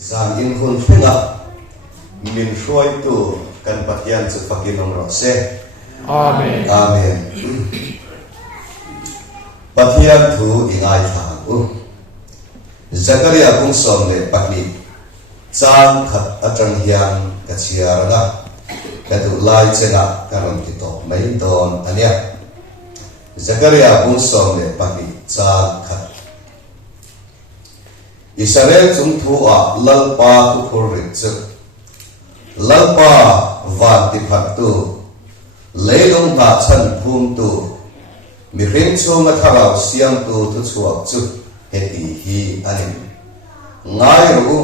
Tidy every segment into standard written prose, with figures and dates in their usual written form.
Zan in hun finga min shuai tu kan pathian chu fakin ong ro se. Amen. Amen. Pathian thu ingai tha u. Zakaria kung som le patni chang khat atang hian ka chiar na ka du lai chenga karon ki to mai don ania. Zakaria kung som le patni chang khat Israel chung thu a lalpa thu phur rit chu lalpa van ti phat tu leilong ta chan phum tu mi ring chu ma tharau siam tu thu chuak chu heti hi ani ngai ru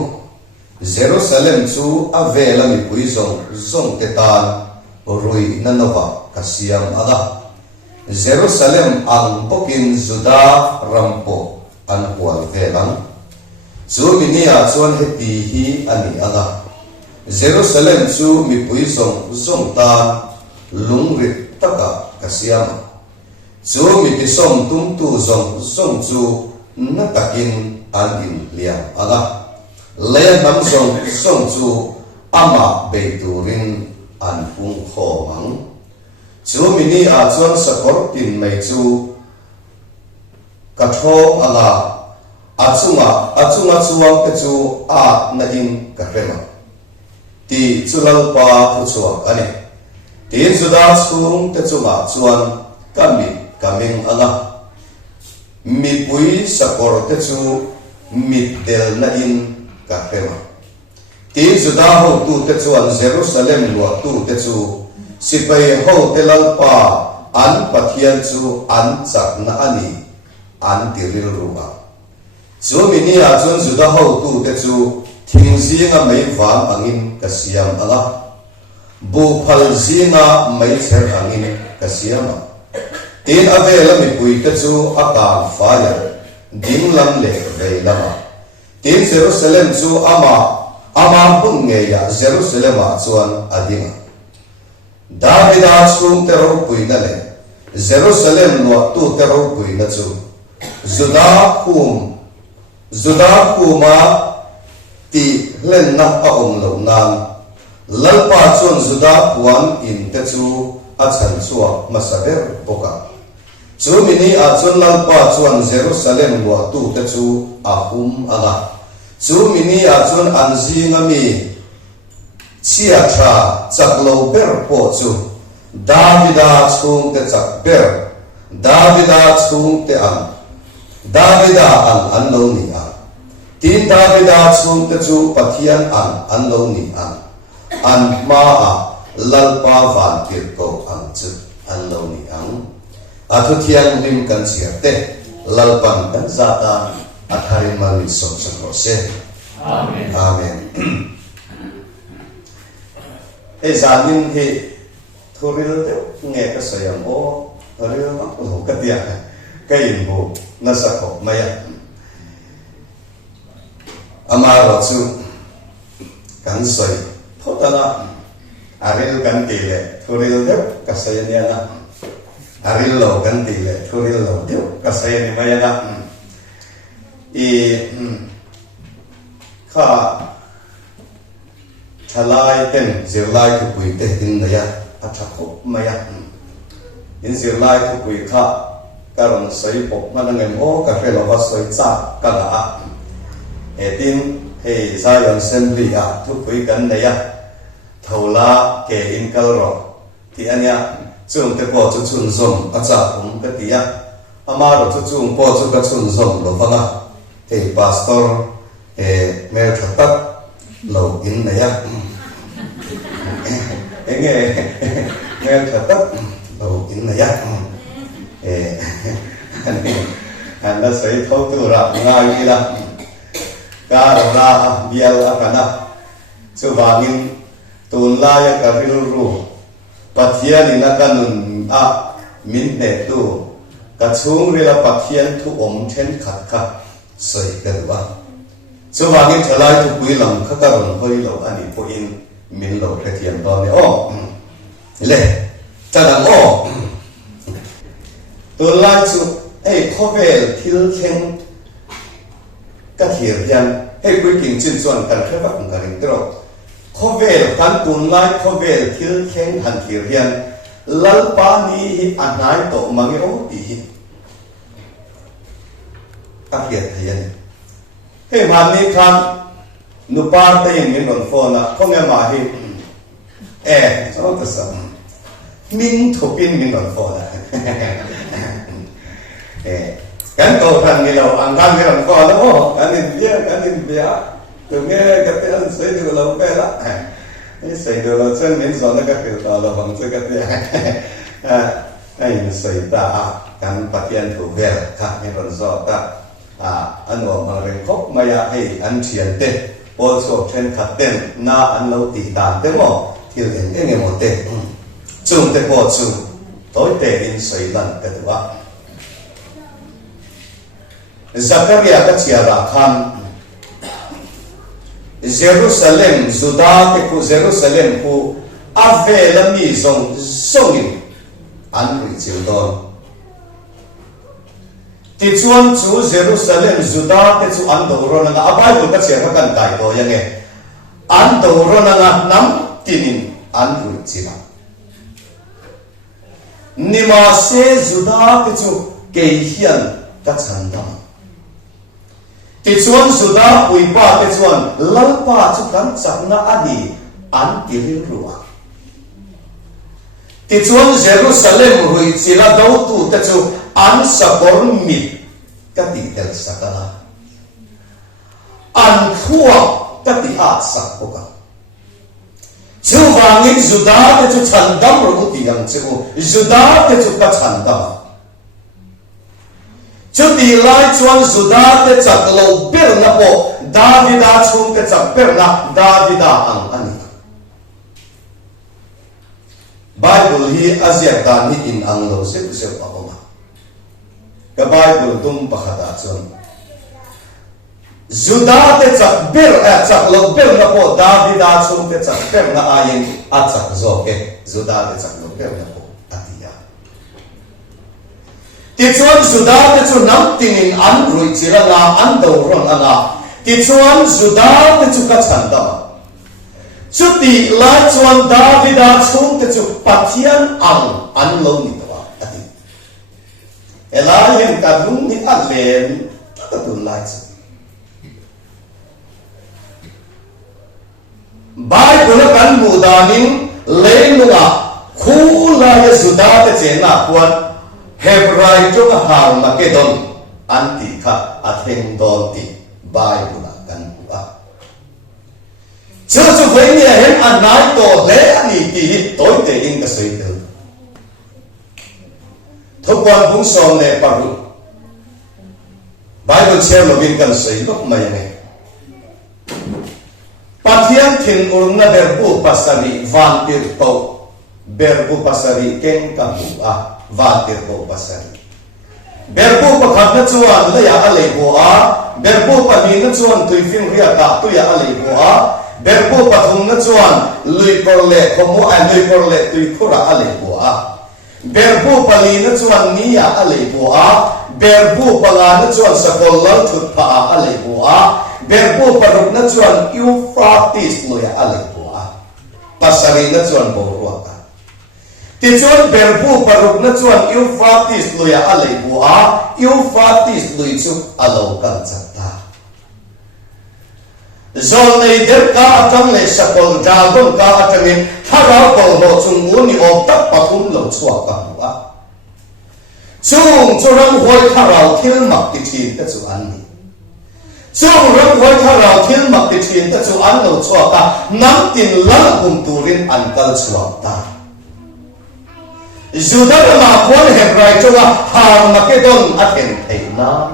Jerusalem chu avela mi pui zong te tan rui nanova kasiam ada Jerusalem ang bokin Juda rampo an hual velang chu minia chuan heti hi ani anga Jerusalem chu mi pui zong tan lungrit taka kasiam chu mi ti som tum tu zong chu na takin an in liam anga le nam zong chu ama beiturin an pung kho mang chu mini a chuan sakor tin mai chu kathong anga achunga chuang te chu a na in ka rema ti chulal pa thu chuak ani ti Juda chung te chunga chuan kaming anga mi pui sakor te chu mi del na in ka rema ti Juda ho tu te chuan Jerusalem lo tu te chu sipai ho te lal pa an pathian chu an chak na ani an tiril ruwa chu minia chuan Juda ho tu te chu thingzinga mai wang angin kasiam anga bu phal zinga mai cher angin kasiam tin avela mi pui te chu aka faya dinglam le veilama tin Jerusalem chu ama bun nge ya Jerusalem a chuan adinga Davida chung te ro pui na le Jerusalem lo tu te ro pui na chu Juda kuma ti len na a om lo nan lalpa chuan Juda puan in te chu a chan chuak masaber boka chu mini a chuan lalpa chuan Jerusalem lo tu te chu a hum anga chu mini a chuan an zinga mi chia tha chaklo ber po chu Davida chung te chak ber Davida chung te Davida an lo ni tin Davida chung te chu pathian an lo ni an ma a lalpa van kir ko an chu an lo ni athu thian lim kan siate lalpan kan zata atharin man som ro se Amen. Amen. E zanin he thoril te nge ka sayam o thoril ma ko ka tia kai bo na sakho maya amaro chu kan soi photana aril kan tile thoril te ka sayania na aril lo kan tile thoril lo te ka sayani maya na kha thalai ten zirlai ku pui te tin da ya athakho maya in zirlai ku pui kha karon sai pok manangem o ka phelo va soi cha ka la etin he Zion Assembly a thu pui kan da ya thola ke in kal ro ti ania chung te po chu chun zom a cha ka ti ya ama ro chu chung po chu ka chun zom lo fa nga he pastor mer thatak lo in na ya nghe thatak lo in na ya anh đã xây thâu tu ra ngay đi la cả ra bial akana chu wangin tun la ya ka ru pathian ina kanun a min ne tu ka chung ri la pathian thu om then khat kha soi ka wa chu wangin thalai tu pui lam kha ka ron hoi lo ani po in min lo khathian do ne o le ta dang o tu la chu ei khovel thil theng ka thir hian hei kui king chin chuan kan kheva kum karing tro khovel kan tun lai khovel thil kheng han thir hian lalpa ni hi anai to mangi o ti hi a hiat thian hei man ni khan nupa te yin min on phone a khonge ma hi so ta sam min thopin min on phone kan to kan ni lo ang kan kan ko lo kan in bia tu nge ka te an sei du lo pe la ni sei du lo chen min so na ka pe ta lo hong che ka te ai ni sei ta kan pathian thu vel kha ni ron so ta an wa ma ren khop ma ya ai an thian te also then khat ten na an lo ti ta te mo thil en enge mo te chung te po chu tối te in sei lan ka tu wa Zakaria ka chiara khan Jerusalem Juda te ku Jerusalem ku avela mi zong songin an ri chiu don ti chuan chu Jerusalem Juda te chu an do ro na abai bu ka chiara kan dai do yang e an do ro na nam tinin an ri china nima se Juda te chu ke hian ka chan dam ti chuan Juda pui pa te chuan lalpa chu kan chakna ani an kilil ruwa ti chuan Jerusalem hui chila do tu te chu an sakor mit ka ti tel sakala an khuwa ka ti a sak poka chu wangin Juda te chu chandam ru ti yang chu Juda te chu ka chandam Chuti lai chuan Juda te chak lo ber na po Davida chung te chak ber na Davida ang ani Bible hi azia dan hi in ang lo sep sep pa ka Bible tum pakhata chuan Juda te chak lo ber na po Davida chung te chak ber na ayin a chak zo ke Juda te chak lo ber na po ti chuan Juda te chu nam tinin an rui chira nga an do ron anga ti chuan Juda te chu ka chan da chu ti lai chuan Davida chung te chu pathian ang an lo ni tawa ati elayen ka lung ni alen ta tu lai chu Bible kan mudanin leinunga khula ya Juda te chena kuan Hebrai chung har Makedon anti kha atheng don ti Bible kan wa chu với ni hen anai to le ani ti tối te in ka sei te thokwan bung som le paru Bible share login kan sei lok mai ne pathian thin urna berbu pasari van tir to berbu pasari ken ka bu van tir po pasari berbu pa khat na chuan la ya alei bo a berbu pa ni na chuan tuifin ria ta tu ya alei bo a berbu pa thum na chuan lui por le khomo a lui por le tui khura alei bo a berbu pa li na chuan ni ya alei bo a berbu pa la na chuan sakol lal thut pa a alei bo a berbu pa rup na chuan Euphrates lo ya alei bo a pasari na chuan bo ruwa ka ti chuan berbu paruk na chuan Euphrates luya alei bu a Euphrates lui chu alo kan chata zol nei der ka atang le sakol dragon ka atangin thara kol ho chung uni ok tak pathum lo chua ka wa chung churang hoi tharau thil mak ti thin ta chu an ni chung rang hoi tharau thil mak ti thin ta chu an lo chua ka nam tin lal hum turin an kal chua ta Juda ma kwan Hebrai chunga har Makedon athen theina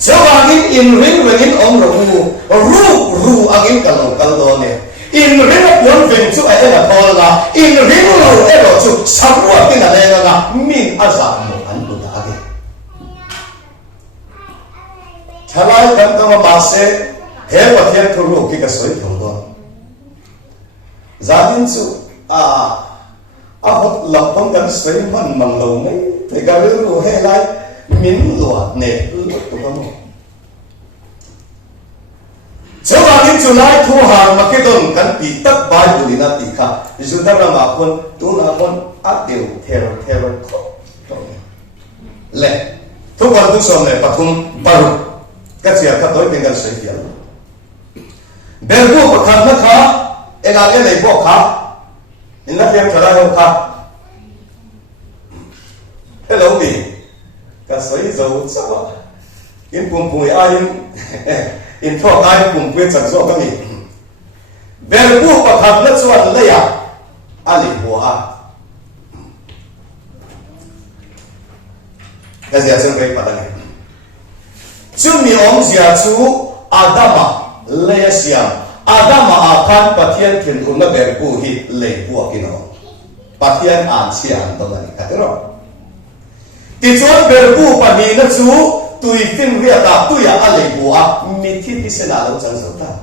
chawangin in ring ringin om ru angin kalo kaldo ne in ring kwan veng chu ai na tholna in ring lo ero chu sabwa tin ale nga min aza mo an tu da age thalai kan ka ma se he pathian thuru ki ka soi thodo zanin chu hot lapang kan sei man mang lo nei te ga ru he lai min lo ne lu tu ka mo July thu har Makedon kan pi tak Bible ina ti kha Judara ma kon tu na kon ateu terror ko le thu quan tu som le pathum paru ka chia ka doi tengal sei dia berbu pakhat na kha ega le le bo kha inna tiam thala ho kha hello mi ka soi zo chawa in pum pui ain in thok ai pum pui chak zo ka mi berbu pakhat na chuan le ya ali bo a ka zia chen rei padang chu mi om zia chu adama le siam adama akan pathian thin kun na berbu hi le bu akino pathian an siam to mani katero ti chuan berbu pani na chu tui fin ria ta tu ya ale bu a mi thi ti se na lo chang so ta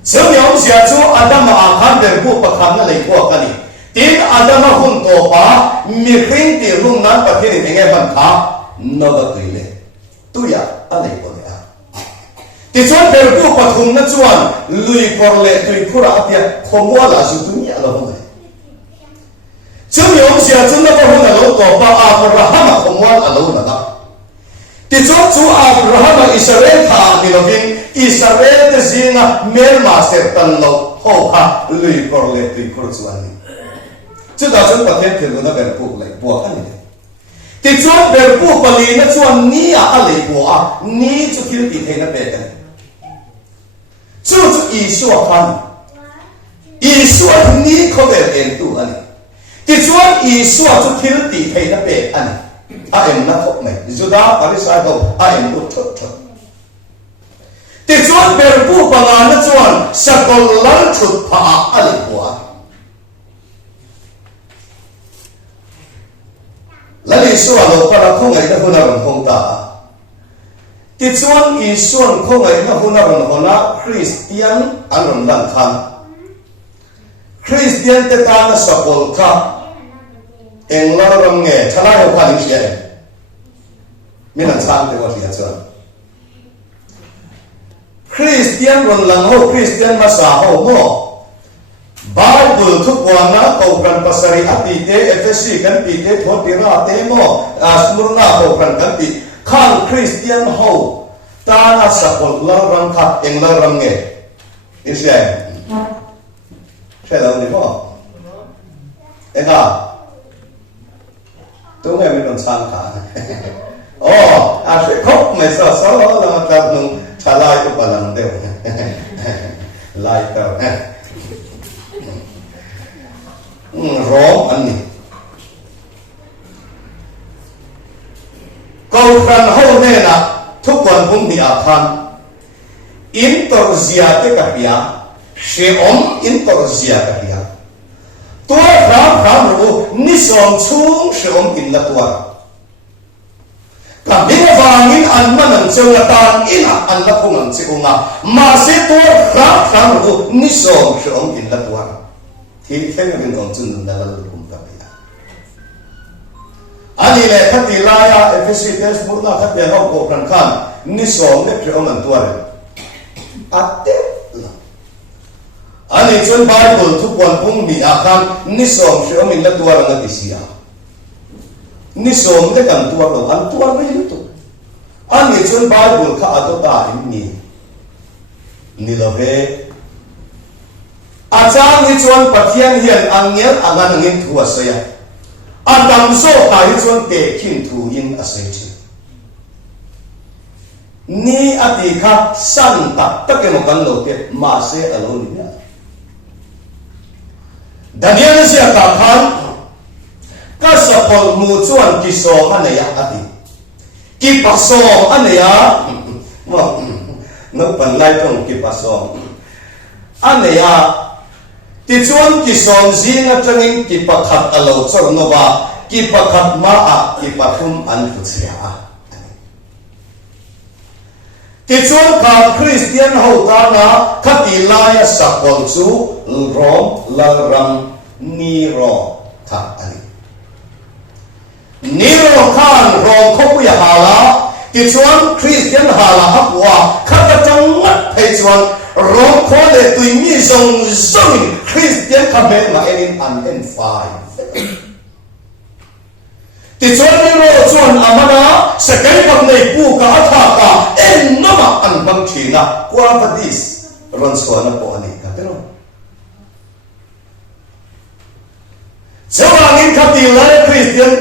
chu mi om zia chu adama akan berbu pakhan na le bu akani tin adama hun to pa mi khring ti rung nan pathian enge ban kha no ba tuile tu ya ale bu a ti chuan berbu pathum na chuan lui kor le tui phura atia khomwa la su tu ni alo mai chu mi om zia chu na ba hun alo to pa abraham khomwa alo na ba ti chuan chu abraham Israel tha mi lovin Israel te zinga mel master tan lo ho kha lui kor le tui phura chuan ni chu da chuan pathian thil na berbu le bu ka ni ti chuan berbu pali na chuan ni a ale bu a ni chu thil ti theina pe kan chu Isu kan Isu ni ko be en tu ani ti chuan Isu chu thil ti theina pe ani a em na khop mai juda parisa ko a em ut thot ti chuan berbu pala na chuan sakol lar thut pha ale bu a lali suwa lo para khong ai na hunaron khong ta ti chuan Isu khong ai na hunaron hona Christian anon lan khan Christian te ta na sakol kha engla ram nge thala ho kha ling sia minan chang te wa sia chuan Christian ron lang ho Christian ma sa ho mo Bible thuk wana ko kan pasari ati te FSC kan pi te thotira te mo asmurna ko kan pi khan Christian ho ta na sakol la ram kha engla ram nge Israel hello ni mo ega tu nge mi don sang kha oh a se khop me sa sa la ta nung thalai ko palang de lai ta Rome ani câu khăn hậu nè là thúc quan bung đi akan intorzia te kapia she om intorzia kapia tua ram ru ni som chung she om in la tua ka binga wangin an manang chunga tan ina an la khungan chiunga ma se tua ram ru ni som she om in la tua thì thế mà mình còn chưa được là cùng tập vậy anh này phát đi lại à efficiency một là phát hiện học cổ cần khăn ní sống để cho ông tua rồi à thế anh này chuyên bài bổn thúc quan bung bị khăn ní sống cho ông mình là tua là cái gì à ní sống để cần tua rồi anh tua mới hiểu tu anh này chuyên bài bổn khá ở ta ní là về achang hi chuan pathian hian angel angan ngin thu asaya adam so ta hi chuan te khin thu in asai chi ni ati kha san ta take no kan lo te ma se alo ni ya Daniel sia ta khan ka sapol mu chuan ki so anaya ati ki paso anaya no pan lai tong ki paso anaya ti chuan ki som zinga tangin ki pakhat alo chor no ba ki pakhat ma a ki pathum an fuchia a ti chuan ka Christian ho ta na khati laya sakol chu rom la ram ni ro tha ani ni ro khan rom khopu ya hala ti chuan Christian hala hapwa khata changat phei chu chuan rom khole tui mi zong zong Christian khamel ma enin an en fai ti chuan ni ro chuan amana sakai bang nei pu ka atha ka en nama an bang thina kwa padis ron suana po ani ka pero Jawangin kapilai Christian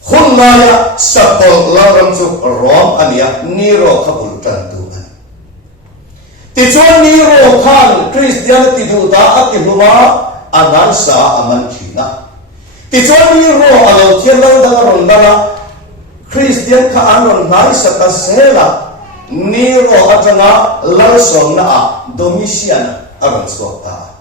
hunlaya sapol larang chu rom ania niro kapul tantu an ti chuan niro khan Christianity du ta at ihuma anan sa aman thina ti chuan niro alo thian lo dang ron dala Christian kha anon nai sa ta sela niro atanga lalsom na a Domitian aron sota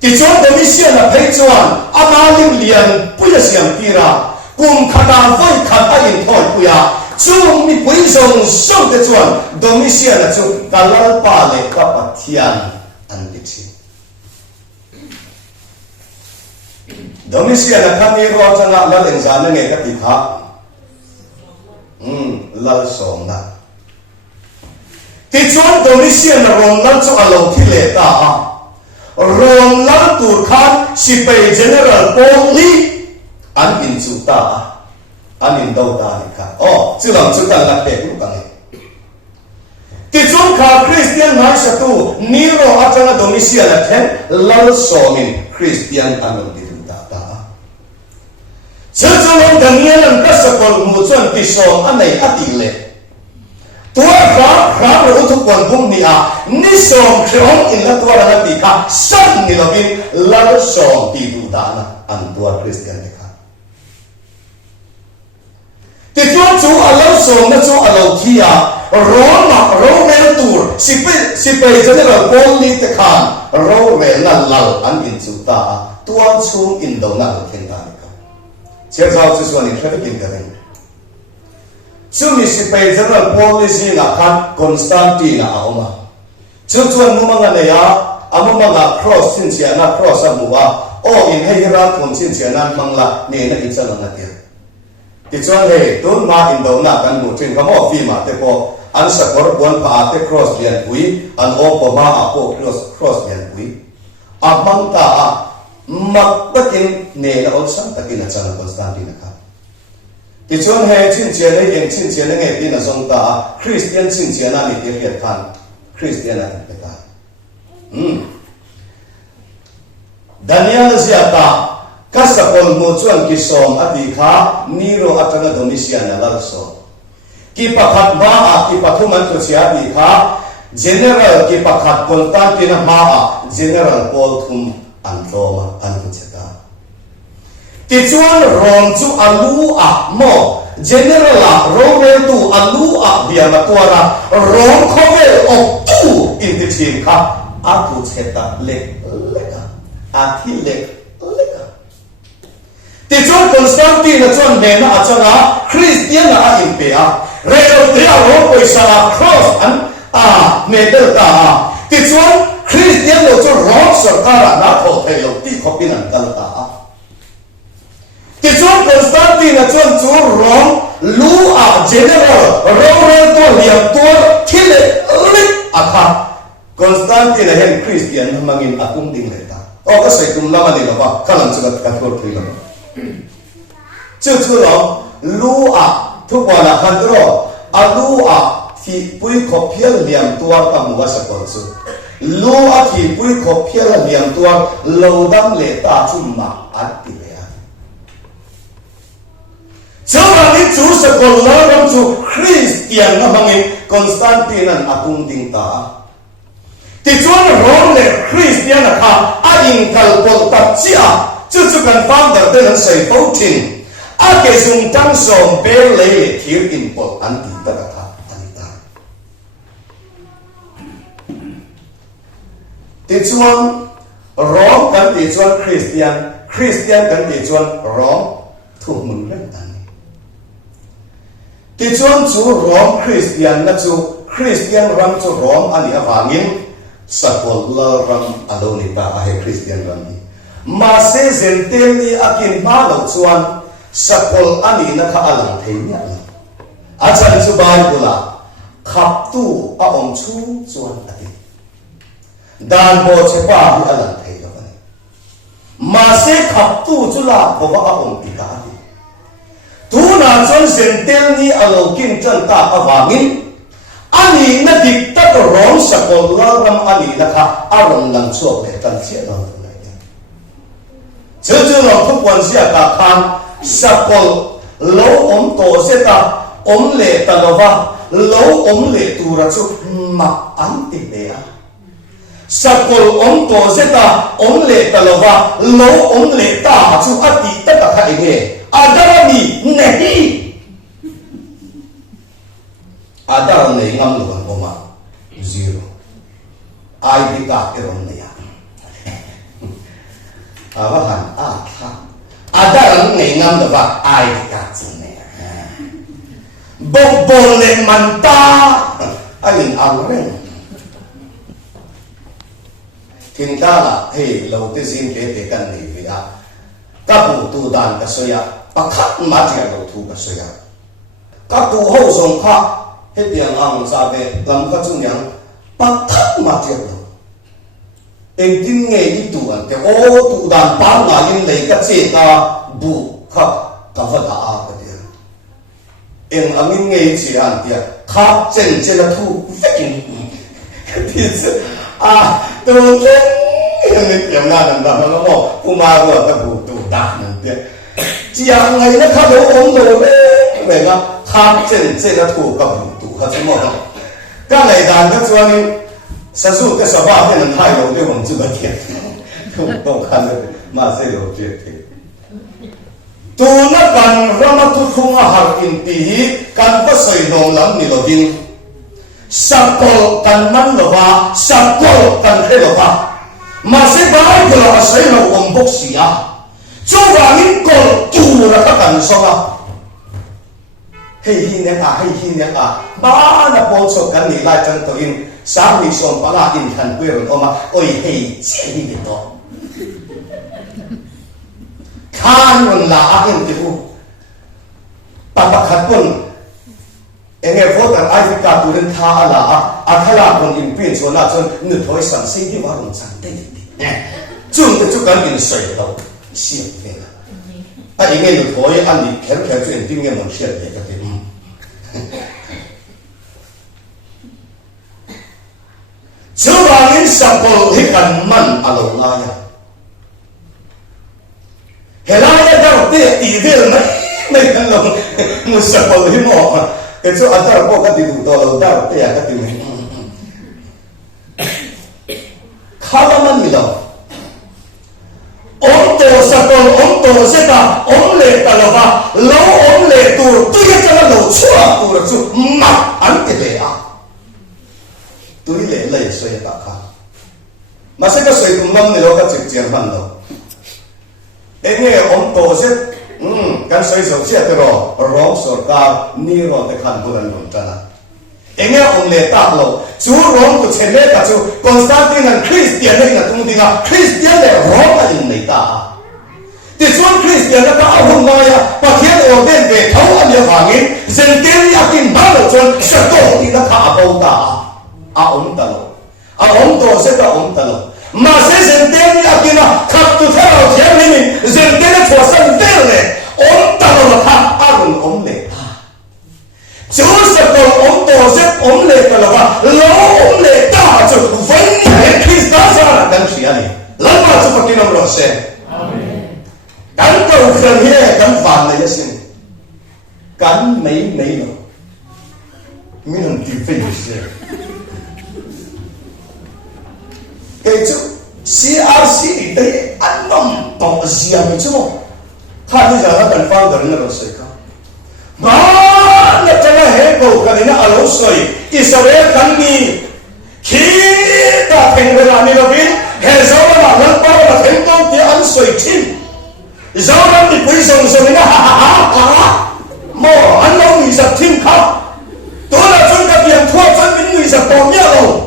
ti chuan Domitian na phei chuan amalim lian puya siam tira kum khata voi khata in thoi puya chung mi pui zong song te chuan Domitian na chu kalal pa le ka pathian an dichi Domitian na khani ro changa lal engzan nge ka ti kha lal som na ti chuan Domitian na rom nan chu alo thi le ta rom lang tur khan si pe general Paul Lee an in chu ta an in do ta ni kha chu lam chu kan la pe ku ka nge ti chuan kha Christian nai sa tu niro atanga Domitian la then lal somin Christian anon di ta ta chu long Daniel an ka sa kol mu chuan ti som anei ati le tua ra ro tu kon bum ni a ni som khong in la tua ra ti ka san ni lo bin la som ti du da na an tua Christian ni ka ti tua chu a lo som na chu a lo thi a Roman tour si pe general Paul ni te khan ro re na lal an in chu ta tua chu in do na ken ta ni ka che zao chu so ni traffic in ka ni Sumi si pe general policy na khan Constantine na auma. Chuan mo mga neya amo mga cross sinsia na cross amuwa o in hehiran kung sinsia na mangla ni na itsa na natin. Ti chuan he tun ma indo na kan mu chin kamo fi ma te po an sa kor bon pa ate cross lian pui an o po ma apo cross lian pui. Amang ta magtakin ne na olsan takin na chan Constantine na ka. Ti chuan he chin chen he eng chin chen nge tin na song ta Christian chin chen na ni te hiat khan Christian na te ta Daniel ziata kasapol mo chuan ki som ati kha niro atanga Domitian na lal so ki pakhat ma a ki pathuman to sia ti kha general ki pakhat Constantine ma a general Paul thum an roma an cheta ti chuan rom chu alu a mo general a rovel tu alu a biama tuara rom khovel of tu in the team kha a tu cheta le leka a thi le leka ti chuan Constantine na chuan ne na achanga Christian a in pe a relo dia ro poisa cross an a medal ta ti chuan Christian lo chu rom sarkara na tho thelo ti khopin an kal ta ti chuan Constantine na chuan chu rom lu a general roman to liam to thile lik akha Constantine hen Christian mangin akung ding leta o ka sai tum lama ni ba kalam chu ka thor thoi lo chu lo lu a thu pa la khan ro a lu a fi pui kho phial liam tuar ta mu sa kon chu lu a fi pui kho phial liam tuar lo dam le ta chu ma at ti Jawangin chu sa kolaram chu Christian na mangin Constantine an akung ding ta. Ti chuan rom le Christian na kha a in kalpol ta chia chu kan founder ten an sei voting a ke sung tang som be le thir in pol an ti ta kha ani ta. Ti chuan rom kan ti chuan Christian kan ti chuan rom thu mun ren an ti chuan chu rom Christian na chu Christian ram chu rom ani awangin sakol la ram aloni ta a he Christian ram ni ma se zentel ni akin ma lo chuan sakol ani na kha alang theina a chan chu Bible khắp tu a om chu chuan ati dan bo chepa hi alang thei lo ani ma se khắp tu chu la bo a om pi ka ati tu na chuan sentel ni alo kin chan ta awangin ani na dik ta rong sakol la ram ani la kha aron lang chuak le kan sia lo lai ni chu lo thu kwan sia ka khan sakol lo om to se ta om le ta lo wa lo om le tu ra chu ma an ti le a sakol om to se ta om le ta lo wa lo om le ta chu ati ta ka kha nge adarami nahi adar nei ngam lo kan oma zero ai bi ka eron ne ya awahan a tha adar nei ngam da ba ai ka chu ne bol le manta anin alren kintala hey lo te zin te kan nei vi a ka bu tu dan ka soya pakhat ma ti lo thu ka soya ka tu ho song kha hết tiếng ang sa về làm các chung nhang bắt thắt mà chết rồi em tin nghe đi tụ anh cái ô tụ đàn bán mà in lấy cái chết ta bu khắp cả vật à cái tiếng em anh in nghe chỉ anh tiếng khắp chân chân là thu fucking cái tiếng à tụ lên em tiếng nga đàn đàn nó mò kuma rồi cái bu tụ đàn này tiếng chỉ anh ngày nó khắp đâu ôm rồi đấy vậy mà khắp chân chân là thu cái bu他怎么的？刚来单的说呢，实属个什么还能太有对我们这个天，我看着马赛有决定。tu na kan rama tu khunga har in ti kan pa soi dong lam ni lo ding sakol kan man lo ba sakol kan he lo ba ma se ba ko lo sai lo om bok sia chu wa min ko tu ra ka kan so ba hey hin ya ba na po so kan ni la chan to in sa ni som pa la in kan kwe ron oma oi hey che ni de to khan ron la a hin ti u pa pa khat pun enge voter Africa tu ren tha ala a khala kon in pin so na chon nu thoi sam sei di wa ron chan te ni chung te chu kan in soi to si ve a enge nu thoi an ni kher kher chu en ting nge mon shia de ka te Chubangin sapol hikan man alolaya. Helaya daw te idil may kanong musapol himo. Ito atar po ka dito daw te ka timi. Kala man nila. Onto sapol onto seta onle talaba lo onle tur tuya kala lo chua tur chu ma antele a. Tui le lai soi ta kha masa ka soi tum lam ni lo ka chik chian man lo enge om to se kan soi so sia te ro ro so ka ni ro te khan bulan ron tana enge om le ta lo chu rom to chele ka chu Constantine and Christian ne na tum dinga Christian le ro ka in nei ta ti chuan Christian ka a hum ma ya pa khian o den ve thau an ya hangin zen ten ya kin ba lo chuan sa to ni na kha a bo ta a om talo a om to se ta om talo ma se zenten ya kina khap tu thao thiam ni zenten cho san vel le om talo la kha a run om le ta chu se to om to se om le talo ba lo om le ta chu van ni kris da sa kan sia ni la ma chu pakin om lo se amen kan to khan he kan van le yasin kan mei lo min ti fe se cái chữ CRC thì đây ăn nằm tỏ gì mình chứ không thay bây giờ nó cần phao gần là sợi không mà nó chẳng là hết cầu cái này nó ở sợi Israel cần đi khi ta thành người làm như vậy hệ giáo là lần bao là thành công thì ăn sợi chim giáo làm thì quý sòng sòng nó ha mà ăn nó người giật chim khóc tôi là chúng ta tiền thua chân với người giật bỏ nhớ rồi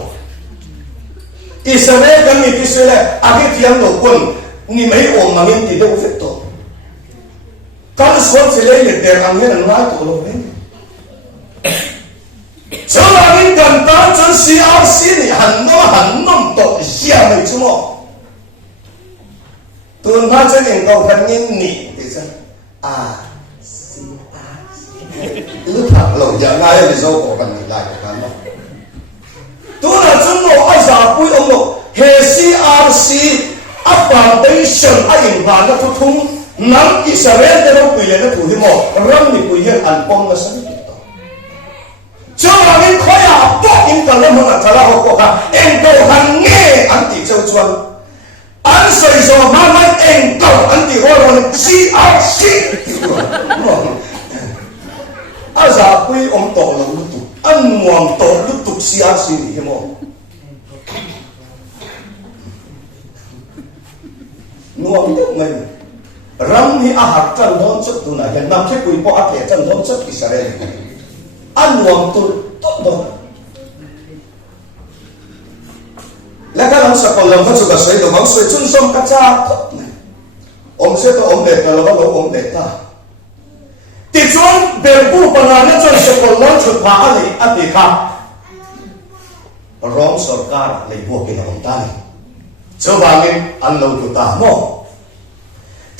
Israel kan ni Israel agi tiang lo pun ni mai om mangin ti do fetto kan swon sele le der ang hen na to lo ben 这让你感到真是啊，心里很弄懂下面什么？顿他这领导很你，你说啊，是啊，你看老人家有时候过分你来看嘛。顿那真我爱啥不用咯，还是啊是啊foundation啊影盘那突通，能以色列的都贵人的土地么，让你贵人安邦的生活。就让你可以不应该那么难查到好过哈，应该很硬，安迪就专，安随说慢慢应该安迪我们CRC，阿啥归我们到了路途，安王到路途 CRC 里么？我们ไม่รังนี้อาหารจันทร์ชุดตัวไหนเห็นน้ำแค่กุยปออาเทจันทร์ชุดอิสราเอลอันรวมตัวต้นต้นและก็เราสักคนเราก็จะกระใสตัวมันสวยชุ่มชมกระจาทุกไหนอมเสียตัวอมเด็ดแต่เราก็เราอมเด็ดตาติดชวนเบลบูปนาเนี่ยจนสักคนเราฉุดพาอะไรอันนี้ครับร้องสการเลยบวกกันของตาเจ้าบ้านนี้อันเราตัวตาโม่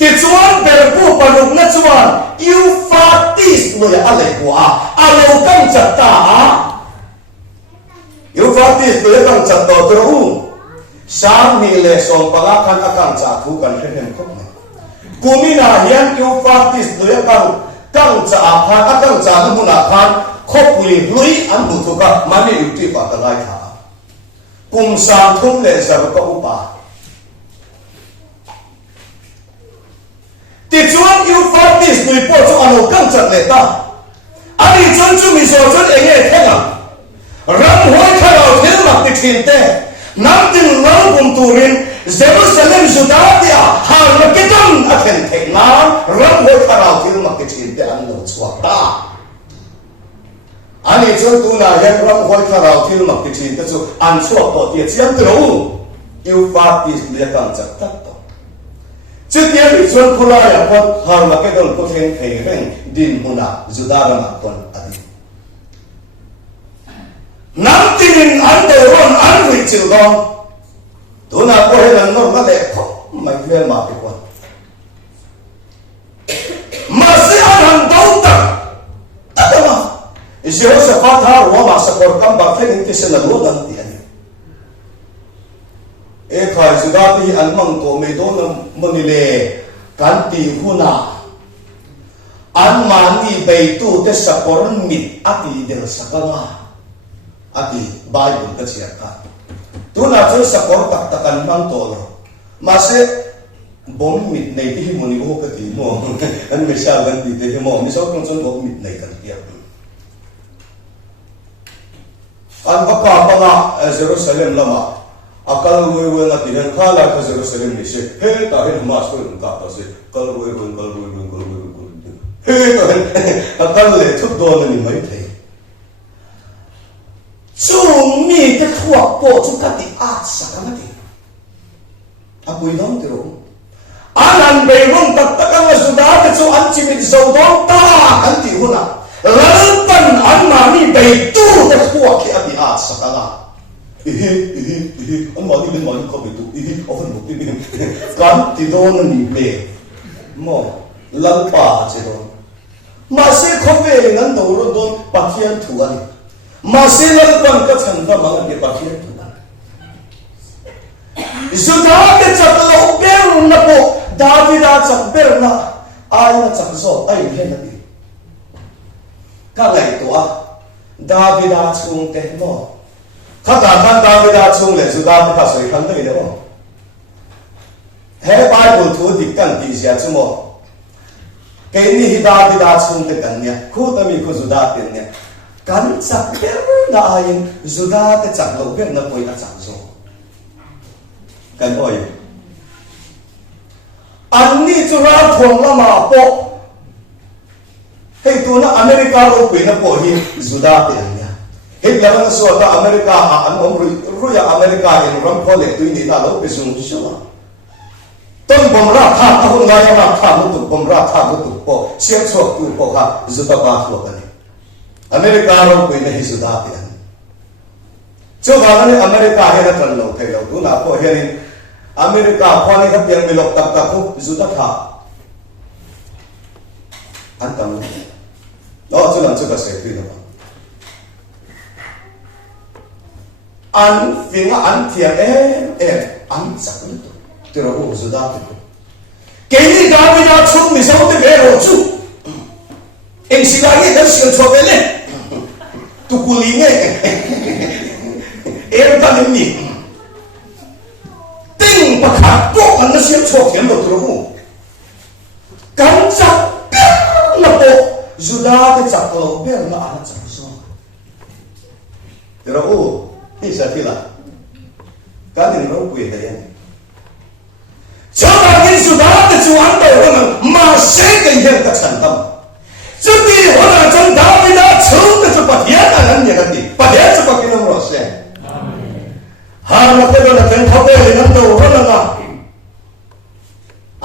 ติดชวนเบลบูปนุกเนี่ยชวนยูฟาติสเลยอะไรกว่าเราต้องจัดตายูฟาติสเลยต้องจัดต่อตัวอู้สามีเลยส่งปลาคันอาการจากทุกันเห็นครบไหมกูมีนาเฮียนยูฟาติสเลยกังจากอาการกังจากมุนาคันครบลุยอันบุตุกะมันไม่อยู่ที่ปากกาไลขากุมสามทุ่มเลยจะก็อุปาติดชวนยูฟาติสเลยพอจะเอากังจากเลยตาอันนี้จนจุมีโซจนเองเองแค่นั้นรำหัวข้าวเที่ยวมักติดทิ้งเต้น้ำจึงน้ำบุญตูรินเซรุสเลมสุดาเดียหาลักกิตันอาเทนเทกน้ำรำหัวข้าวเที่ยวมักติดทิ้งเต้อันนั้นสวัสดิ์อันนี้จนตัวน่ะยังรำหัวข้าวเที่ยวมักติดทิ้งเต้จู่อันสวัสดิ์ที่เจียมตัวยูฟาติสเรียกกันจากตัดต่อจุดเดียวที่ชวนพูดอย่างคนหาลักกิตันก็เห็นเองดินมุนาจุดาระมาคนอดีตน้ำที่ดินอันเดียวกันอันวิจิตรกันตัวน่ะก็เห็นนั่นก็เล็กไม่เพื่อนมาไปกว่ามาเสียหันดาวตักตัดมาอิสราเอลฟ้าท้าหัวมาสกอร์กันบักเฟนิที่เสนอรู้ดังที่อันนี้ใครสุดาที่อันมังโกไม่โดนมันนี่เลยกันตีหัวหน้าอันมันนี่ไปตู้เทสกอร์มิดอดีเดลสกังati Bible ka siya ka. Tuna jo sa kortak takan mang tolo. Mase bom mit nei ti mo ni ko ka ti mo. An me sha gan ti te mo mi so kung son bom mit nei kan ti. An ba pa nga Jerusalem lama. Akal we na ti han khala ka Jerusalem ni se. He ta he mas ko ka ta se. Kal we. He ta akal le thuk do na ni mai thei. 注密的托播出他的阿啥个的，阿贵啷的喽？阿南北龙达达个苏达的做安吉米手当大安的乎呐，老本安马尼北都的托给阿的阿啥个啦？安马尼可北都，我分不对呢，干的多呢你北，么老巴这多，马些可北人都罗多白天土啊。masih lakukan kecenderungan mangan di bagian Tuhan. Sudah kecakap ber napo David acak ber na ay acak so ay henati. Kala itu David acung tehmo. Katakan David acung le sudah dikasih kan tu ini mo. He Bible tu dikkan di siapa semua. Kini David acung tekannya, ku tapi ku sudah tehnya. Kan cak ber na ayin sudah cak lo ber na poi na cak so kan oi anni chura thong lama po hei tu na America lo poi na po hi sudah nya hei la na so ta America an om ru ya America in ram po le tu ni na lo pe sung so ton bom ra kha ta hung ga ya ra kha mu tu bom ra kha mu tu po xian chuak tu po kha sudah ba chuak ani Amerika ro pui na hisuda tian cho ba ni Amerika he na tran lo thei lo tu na ko he ni Amerika phani ka piang milok tak tak ku zuda tha an tam no chu lan chu ka se pi na an finga an thiam an sak ni tu tiro u zuda tu ke ni da bi da chung mi so te be ro chu eng sila ye da sil cho be le tu kulinge ta ni ting pa kha to an na sil cho tiam lo tiro u kan cha na po zuda ke chak lo be na an chak so tiro u ni sa pila ka din ro pui he yan cho ta ni zuda ke chuan to ro ma se ke yen ka chan tam chu ti ho na chon da bi na chu ke chu pa hian an ne ka ti pa hian chu pa ki no ro se har na te na ten tho be na to ro na na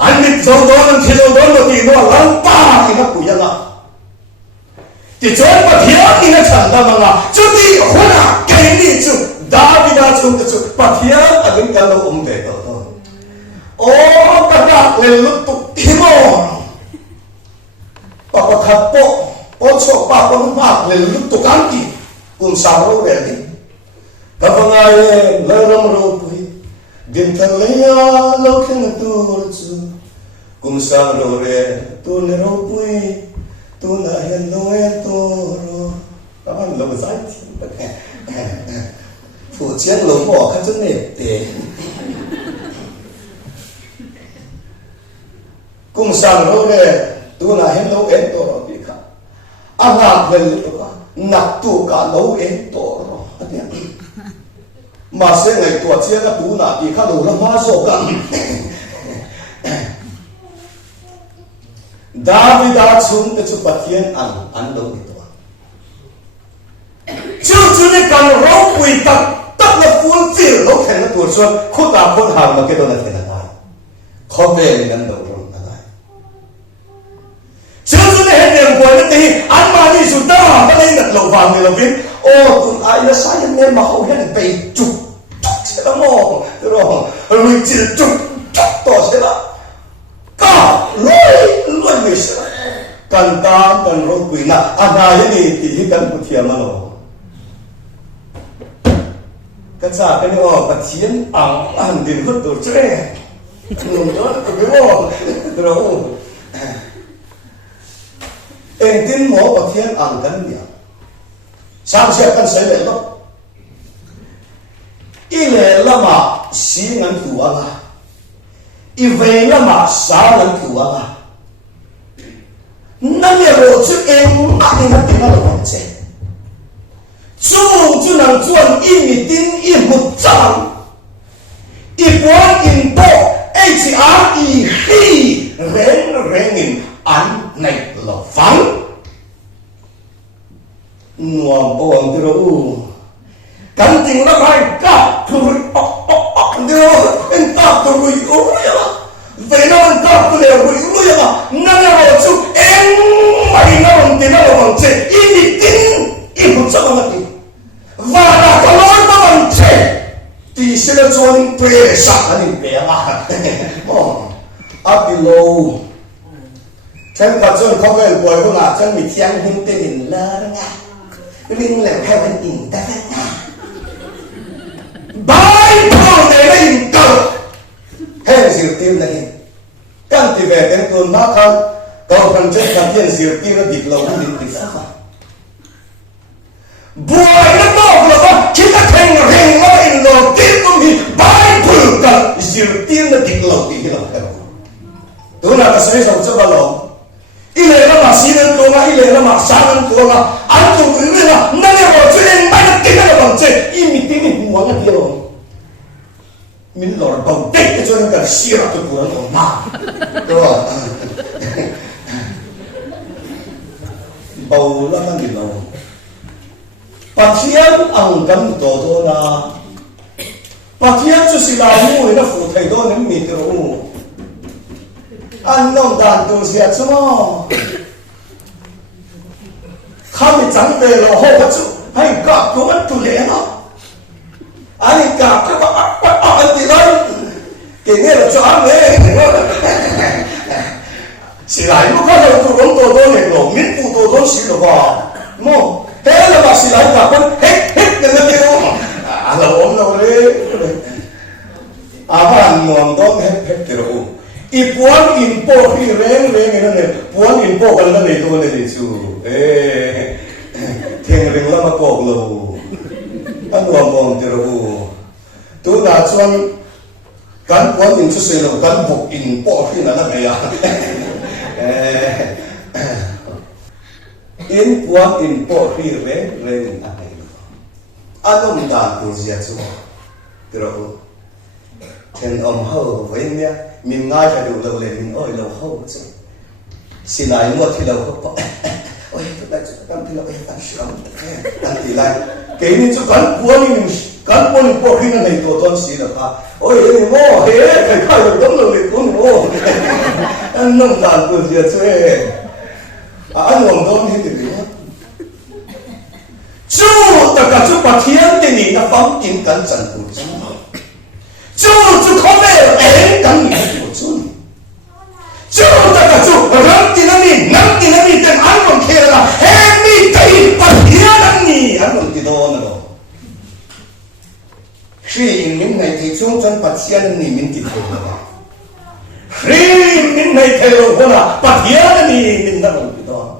an ni zo do na thi zo do no ti no lam pa ki na pu ya na ti chon pa hian ni na chan da ma chu ti ho na ke ni chu da bi na chu ke chu pa hian a din ka lo de to o ka da le lu tu ti mo pa khat po o cho pa ko ma le lu tu kan ti kun sa ro ve ni ka fa nga ye le ram ro pui din than le ya lo khen tu ro chu kun sa ro re tu ne ro pui tu na hen lo e to ro ka man lo sai ti phụ chiến lo mo ka chu ne te kun sa ro re tu na hen lo en to ro bi kha anga vel to ka nak tu ka lo en to ro atia ma se ngai to chia na tu na bi kha lo la ma so ka Davida chung te chu pathian an lo ni to chu ni kan ro pui tak na full fil lo khen na tur chuan khuta khon har ma ke do na thena dai kho ve ni nan do ro na dai chu ni he nem ko na ti an ma ni su ta ta nei na lo wang ni lo vin o tun ai na sa yan ne ma ho hen pe chu se la mo ro ri chi chu to se la ka loi mi se kan ta kan ro pui na ana ni ti kan pu thiam ma lo ka cha ka ni o pathian an din hut tur tre no no ko be mo ro en tin mo pathian an kan ni sang sia kan sai le lo ile lama si ngan tu ala i ve lama sa ngan tu ala nan ye ro chu en ma ni na ti na lo che chu nang chuan in mi tin i mu chang i pon in to hi reng in an nei lo fang nuam bon tiro u kan ting la mai ka tu dio en ta tu u ya ve na en ta tu le u ya na na ro chu en mai na on tin na lo che i mi tin i mu chang ma ti và là có lỗi nó bằng thế thì sẽ là cho những bề sạc là những bề là apilo chân vật chân không phải bồi không là chân bị thiang hình tên hình lơ đó nha mình lại hay bên tình ta phát nha bài thao để nó hình cầu hay diệu tim là hình căn thì về cái tuần nó không cầu phần chất là thiên diệu tim nó bị lâu nó bị tình sắc rồi buổi nó to là có chúng ta thành hình nó in đầu tiên cũng thì bài thử cả diệu tiên nó tịt lầu thì cái lầu tôi là cái sự sống cho bao lâu ile nó mà xin nó mà ile nó mà sáng nó mà anh tụi người là nó là một chuyện bài nó tịt nó bằng chuyện im mình tin mình muốn cái điều mình lor bằng tịt cái chuyện cái xia ra tụi nó mà đúng không bầu lắm anh biết đâu pathian ang gam to na pathian chu sila mu na fu thai do nem mi tro an nom dan tu sia chu mo kami chẳng về là hô vật sự hay gặp của anh chủ lẽ nó anh gặp cái anh gì đó thì nghe là cho anh đấy chỉ lại lúc có đầu tụ đống tổ này rồi miễn phụ tổ đống xí rồi vào mò thế là bà chỉ lại gặp con hết cái nó kêu là ốm đâu đấy bạn nguồn đó hết cái rồi ipuan info khi reng cái này puan info cái này tôi này chú thiền reng lắm mà cột lâu anh nguồn cái rồi tôi là chuan kan puan in chú lâu kan bục info khi là cái à in puan info khi reng anh ông đàn tôi giết chú cái rồi thiên ông hậu với nhá mình ngay phải đủ lâu lên mình ơi lâu hậu chứ xin lại mua thì lâu hậu ôi tôi lại chúng ta thì lâu ăn sớm ăn thì lại cái này cho cán buôn bộ khi này tổ tôn xí được à ôi em mua hết phải khai được tấm lòng này cũng mua anh nông đàn của dia chơi anh nông tôn hết được không chú tất cả chú bát thiên thì你那方金干真不知chú không biết em cần gì của chú tất cả chú rắn thì nó đi nắng thì nó đi tên anh còn kia là em đi tay bát thiên anh nhỉ anh còn gì đó nữa khi mình này thì chúng chân bát thiên này mình thì thôi mà khi mình này thì rồi là bát thiên này mình đã còn gì đó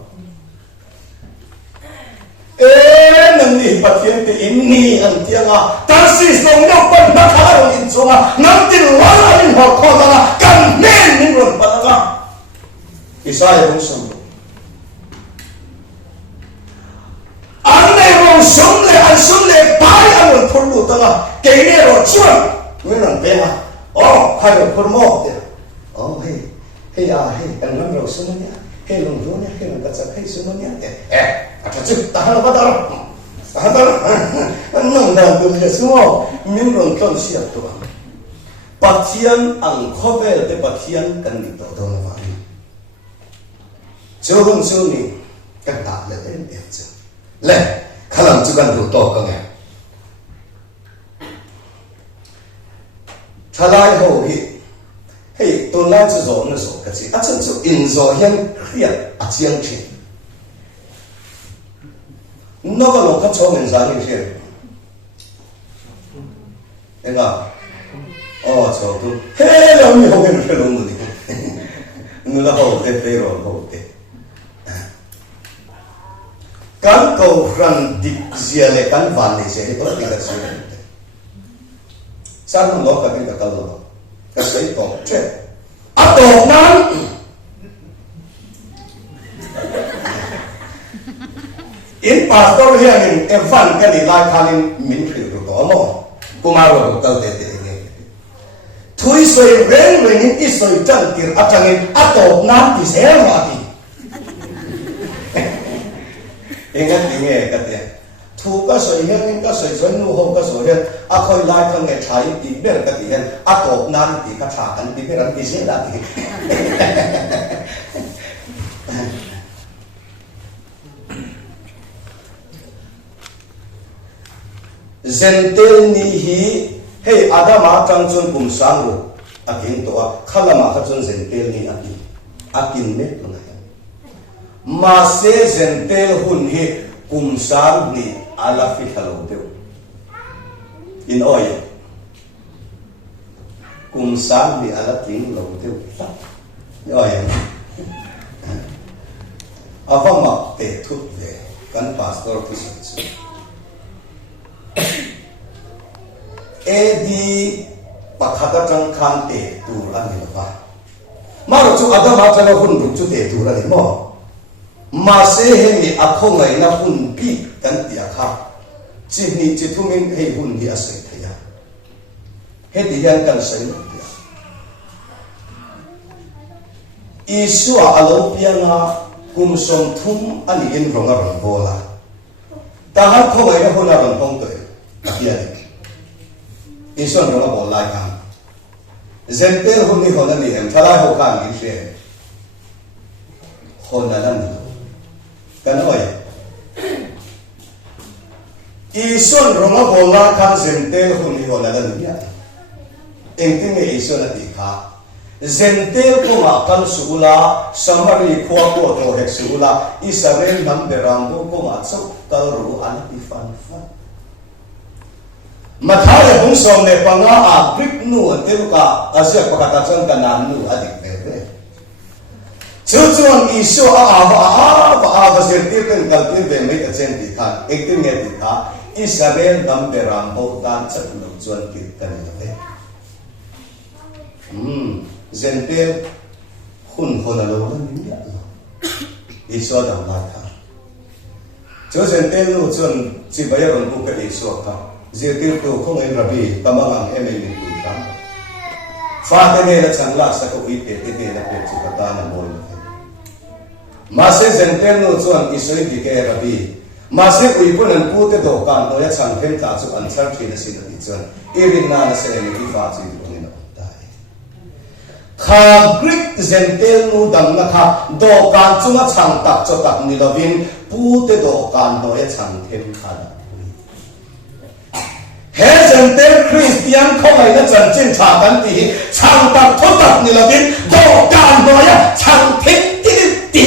nang ni pathian te inni an tianga tansi song no pan na khalo in chunga nang tin wala in ho kho da kan men ning ron patanga Isaiah bung sam an ne ro sum le pai an phul lu tanga ke ne ro chuan men nang pe ma khai ro phul mo te hey an nam ro sum ne hey long ro ne hey long ka cha hey sum ne acha tahan ba dar anh nông đàn từ giờ xuống miếng rồng tròn xiếtตัวbát thiên ăn khó về để bát thiên cần đi tổ đâu là vậy chưa hôn chưa nè cần đạt là đến đẹp chưa lên khả năng chưa cần đủ to cơ nghe thay lại hậu hi hey tôi nói cho rõ nó rõ cái gì chân chú in rõ hiện hiện chiang chi nó có lòng khát cho mình ra như thế em à cho tôi hết là mình không biết phải làm gì người là hậu thế phải rồi hậu thế cán cầu răn địch gì này cán vạn này sẽ có cái gì đấy sao không nói cái cái câu đó cái gì đó chết tổ nan in pastor hianin evan kani lai khalin min khri ru to mo kumaro ko te nge thui soi ren in isoi chan tir atangin atop nan ti se ma ti enga nge ka te thu ka soi hianin ka soi nu ho ka soi hian a khoi lai khang nge thai ti ber ka ti hian atop nan ti ka tha kan ti ber an ti se la ti zentel ni hi hey adama tangchun kum sang ro akin to khalama khachun zentel ni akin me to na ma se zentel hun hi kum sang ni ala fi khalo de in oy kum sang ni ala ting lo de oy avama te thut de kan pastor tu su edi pakhata tang khan te tu ani ba maro chu adama tang hun du chu te tu ani mo ma se he mi akhong ngai na hun pi kan ti akha chi ni chi thumin he hun hi asai thaya he di yan kan sai Isua alo pianga kum som thum ani in ronga ron bola ta har khong ngai na hun na ron hong to ya Ison ronga bol lai kan zentel hun ni hona ni hem thalai ho kan ni she hona lan kan oi Ison ronga bola kan zentel huni hona dan dia. Engting ison atika. Zentel kuma kan sula samari kwa ko to hek sula Israel nam berambo kuma sok kalru anak ifan fan. Mathaya bung som ne panga a grip nu teruka asya pakatasan kanan nu adik bebe. Chuchuan iso a zentel kan kaltir be mai achen ti khan engting ne ti kha Israel nam berambo tan chatlu chuan kit kan le. Zentel hun hona lo lan ni ya iso da ma ka cho zentel no chon chi ba ya ron ku ka iso ka zentel to khong ai rabi tamang em ai ni ku ta fa te ne la chang la sa ko i te te na pe chu ka ta na mo ma se zentel no chon iso i ke rabi ma se ku ipon an pu te do kan no ya chang ken ka chu an char thi na sin ti chon irin na na se ni ki fa chi kha Greek zentel nu dang na kha do kan chunga chang tak cho tak ni lovin pu te do kan no ya chang them kha na he zentel Christian ko mai na chan chin cha kan ti chang tak tho tak ni lovin do kan no ya chang them ti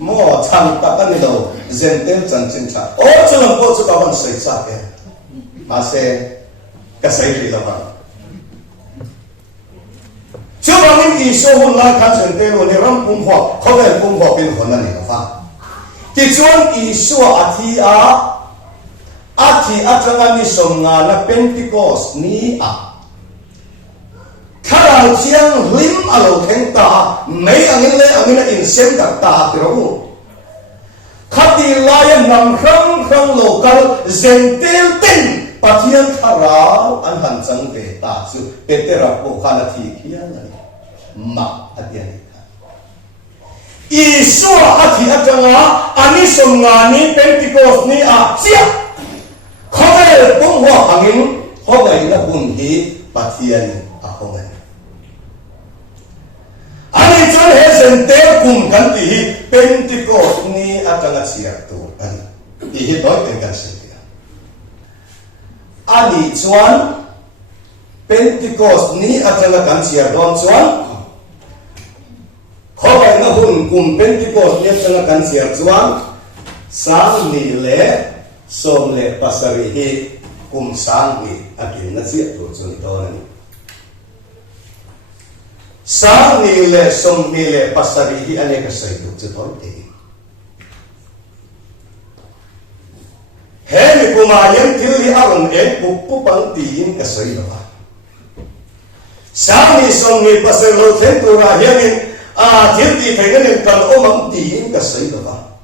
mo chang tak kan ni do zentel chan chin cha o chang po chu ka ban sai sa ke ma se ka sai ri la ba chưa bao nhiêu ý số hôn lại khăn chân tên rồi ram cung hoa không phải cung hoa bên hôn này là pha thì chuan ý số athi trong anh đi sông ngà là Pentecost ni khá chiang lim alo khen ta mấy anh ấy in xem đặt ta rồi khát đi lại nằm khăng local zentel tin Patian karau an han chang te ta chu petera ko khana thi khia na ma atian Isu athi atanga ani somngani Pentecost ni sia khole pung ho angin ho ngai na hun hi Patian a ho ngai ani chon he zentel kum kan ti Pentecost ni atanga sia tu ani hi doi ten kan se ani chuan Pentecost ni atanga kan sia don chuan khobai na hun kum Pentecost ni atanga kan sia chuan sang ni le som le pasari hi kum sang ni akin na sia to chun to ni sang ni le som ni le pasari hi ane ka sai to chu to te Hemi kumayan tili aron pupang tiin kasay na ba? Sami songi paselo tentura yamin tili tenganin kan omang tiin kasay na ba?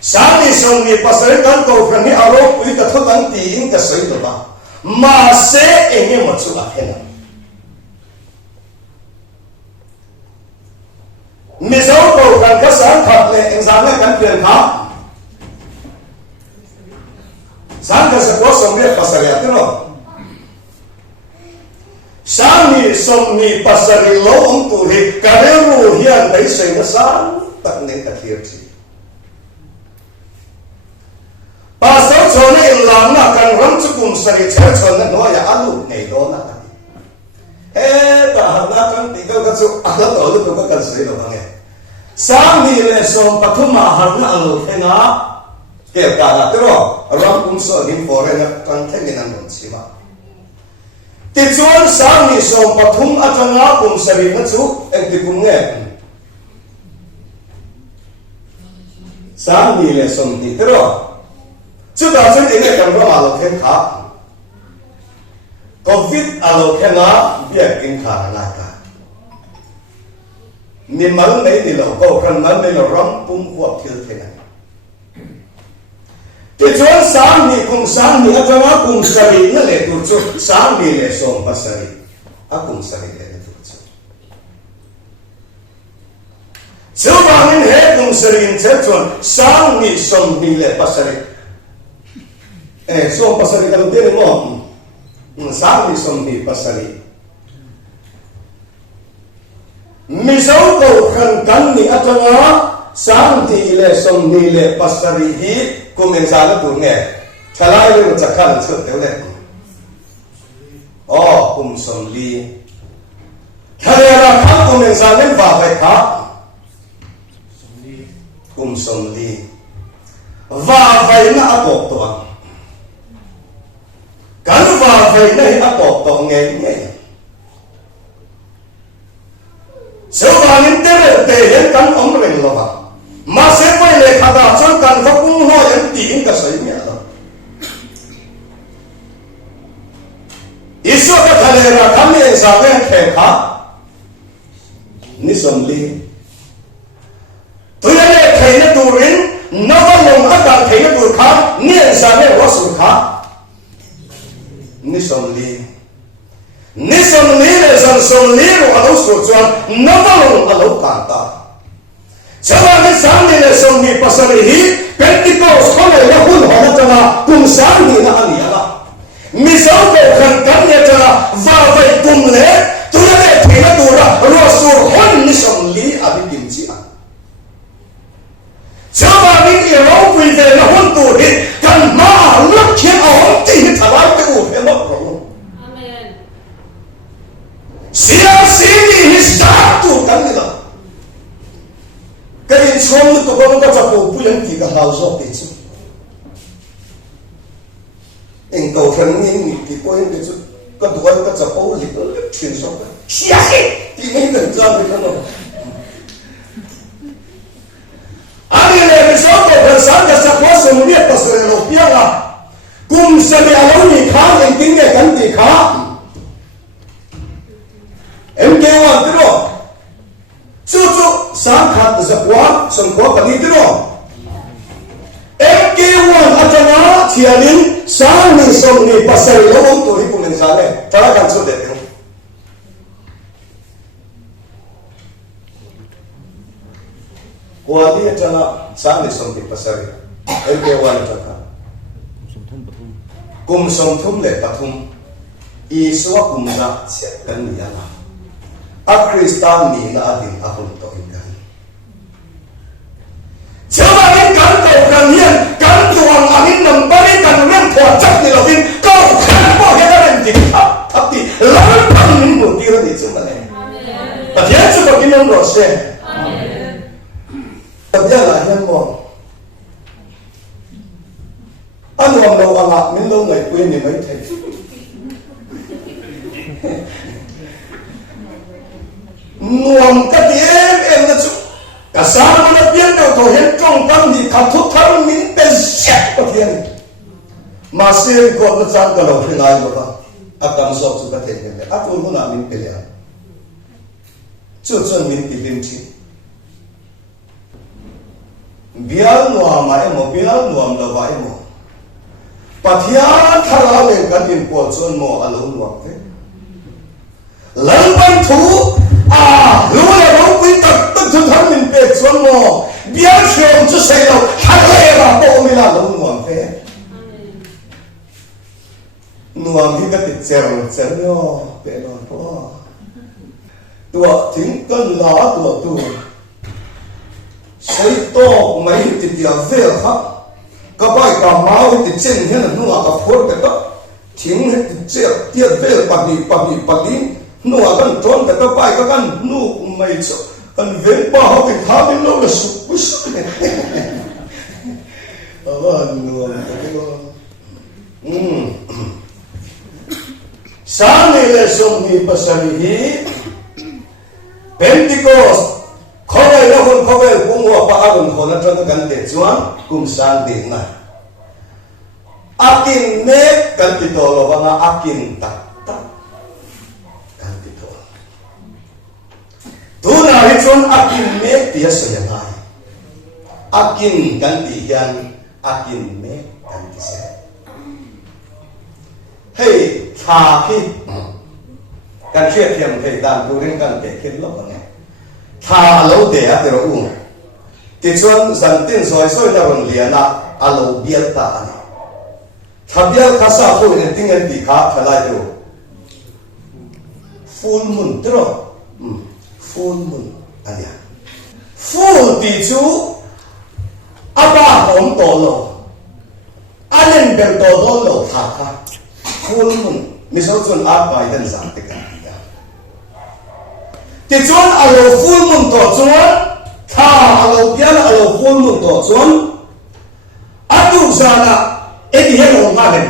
Sami songi paselo kan kofrani aro puita tutang tiin kasay na ba? Mase enge matsuka hena. Misaw kofran kasang kaple engzame kan pian ka Sangka sebuah somri pasari atiro. Sami somni pasari lo untuk kareru hian dai sengasan tak nek akhirci. Pasal chone ilana kan ram cukum sari chone no ya alu nei do na. Ta hana kan tiga kasu ada to lu ko kan sari lo bange. Sami le som patuma harna alu henga ke kala tero ram kum so hin foreign kan thengin an non chima ti chuan sang ni som pathum atanga kum sari na chu ek ti kum nge sang ni le som ti tero chu da chen ine kan ro ma lo khen kha covid alo khena bia kin kha na ka ni mal nei ni lo ko kan mal nei lo ram pum huat thil thena Kecuali sang ni atanga kum sari na le turcu sang ni le som pasari akum sari le turcu. Sebangin he kum sari incercuan sang ni som ni le pasari. Som pasari kalau dia mo sang ni som ni pasari. Misal kau kan ni atanga sang ti le som ni le pasari hi kumen sana tu nge thalai le chakhan chu te le kum som li thalera kha kumen sana va vai kha kum som li va vai na apok to kan va vai na apok to nge Sewanin tere tehen kan omreng loha. Masih boleh kata kan fakung ho yang tiin kasainya lo. Isu kathalera kami yang sampai kekha ni somli. Tuyane kene turin nawalong ada kene turka ni yang sampai wasurka ni somli. Nisam nile san som nilo alo sochuan namalong alo kanta. Jawa ni sam nile som ni pasari hi Pentecost kole yahun hona tanga kum sam ni na aniala. Misal ko kan ya tanga vai kumle tuyale thina dura rosur hon nisam li abi kimchi. Jawa ni iro puite na hon tu hi kan ma lakhin ahon ti thalai te u hema pro. Siang sini histatu kan nila. Kain som tu kau nak capo pulang tiga hauso kecu. Engkau framing ni kau yang kecu. Kau tuan kau capo lihat chin sok. Siapa? Tinggal kerja berapa? Ada yang besok bersama capo semua pasal Eropia lah. Kum seni alam ni kah yang tinggal ganti kah. MK1 tiro cucu sangkat zakwa sangko kami tiro MK1 atana tianin sangni somni pasal lawang tu hipu mensale tarakan sudah tiro kuali atana sangni somni pasal MK1 atana kum somthum le pathum iswa kumza kan niyala Akristan ni na ading akong to ikan. Jawa ni kan kau kalian kan tuang angin nembari kan rem kuacak ni lawin kau kan mau heran dikap tapi lawan pangin mu kira di cuma ni. Tapi cuba kita merose. Tapi lah yang mau. Anu am lo angak min lo ngai kuin ni mai thei. Nuam kati em na chu kasar mana pian kau to hen kong kam di khathu thar min pe zet pathian masir ko na chan ka lo phinai lo ka akam so chu ka the ne atul huna min pe ya chu chon min ti lim chi bial nuam ma emo bial nuam lo ba emo pathian thara le kan in ko chon mo alo nuam te lalban thu lu là nó quy tập tất thân thân mình về xuống mò biết chuyện chứ xây đâu hay là bộ mình là lâu nguồn thế nguồn thì cái chèo nhỏ về nó to tua thính cân lá tua xây to mấy thì tiệt về khác các bài cả máu thì trên thế là nó là cả phốt cái đó thính hết thì chèo tiệt về bạc đi nu akan tuan kata pai kan nu mai so kan ven pa ho ke khamin lo la su nu sane le som ni pasali hi Pentecost khowai la hon khowai bung wa pa agun hona tang kan te chuan kum san ding na akin me kan ti to lo banga akin tak Tuna hicun akin me dia sayangai. Akin ganti yan, akin me ganti saya. Hey, thaki. Kan siap yang hey dan turing kan tekin lo bang. Tha lo de atero Tichuan zantin soy na ron liana alo bielta ani. Thabial kasa ko in tingan di ka thalai do. Full moon tro. Full moon alia. full ti chu aba hom to lo alen bel to do lo tha kha full mun mi so chun a bai dan zang te kan ya ti chun alo full mun to chuan tha alo pian alo full mun to chuan atu zana eti hello ngalen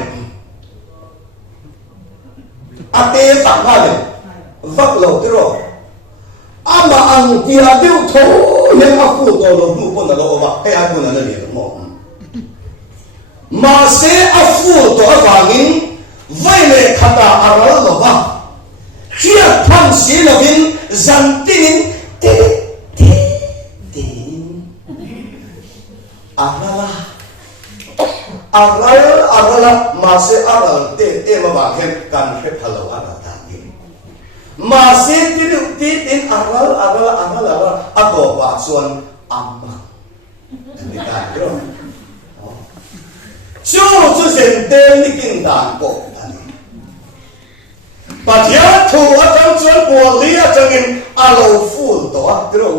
ate tak ngalen vak lo ti ro ama ang dia deu tho le aku to lo mu pon da lo ba he aku na le mo ma se afu to awangin vaile khata aral lo ba khia tham si lovin zantin ti ti arala ma se aral te ma ba khen kan he phalo ana ta ni ma se ti tin aral ato ba suan amma ni ka yo chu sen te ni king dan ko ani pa thia thu atang chuan ko li atangin alo ful to atro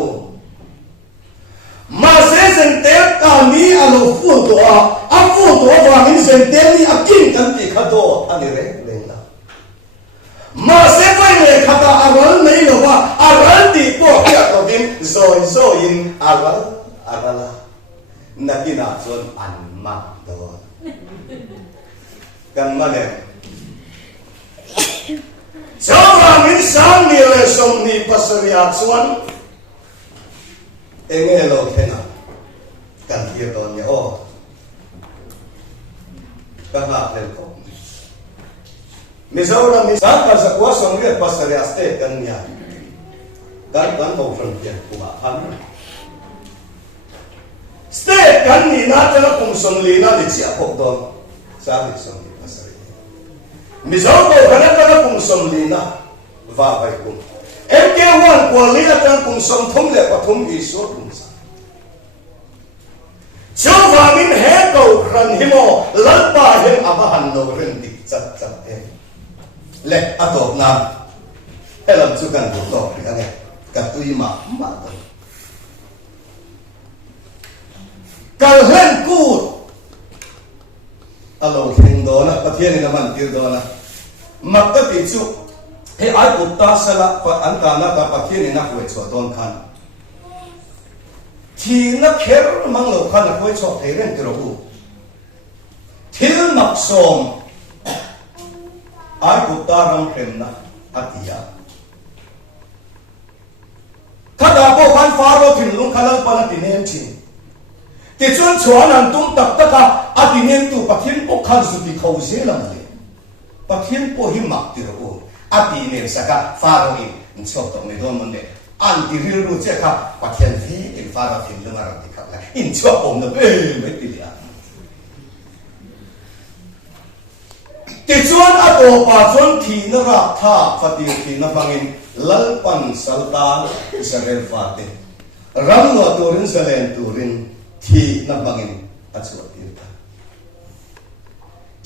ma se sen te ka mi alo ful to a ful to wa min sen te ni akin kan ti khato ani re lenga ma se vai le khata aral nei lo ba aral ti ko ya to bin zo in arala nakina chuan an ma do kan mane Jawa min sang ni le som ni pasaria chuan engelo khena kan thia don ya o ka ha le ko Mizaura mi sang ka zakwa som le pasaria state kan ya kan ho frontier kuma han state kan ni na ta kum som li na ni chia pok don sa ni som ni pasaria Mizaura kana kana kum som li na va bai kum MK1 ko li na tan kum som thum le pa thum gi so kum sa Jawa min he ko ran himo lalpa hem abahan lo ren dik chat le atop na elam chu kan to ri ane ka tui ma to kal hen ku alo hen do na pathian na man tir do na makta ti chu he ai ku ta sala pa an ta na ka pathian na ko chu don khan thi na kher mang lo khan ko chu the ren ti ro ku thil mak som ai ku ta ram khem na atia kada po kan faro thin lung khalang pa na tinem chi ti chuan chuan an tum tak taka atinem tu pathian po khan su ti khau se lam le pathian po hi mak ti ro atinem saka faro in chok to me don mon de an ti ril ru che kha pathian vi in faro thin lung ar ti kha la in chok om na me ti ya ti chuan ato pa chuan thi na ra tha phati thi na bangin lalpan saltan Israel fate ram no turin salen turin thi na bangin achuat tirta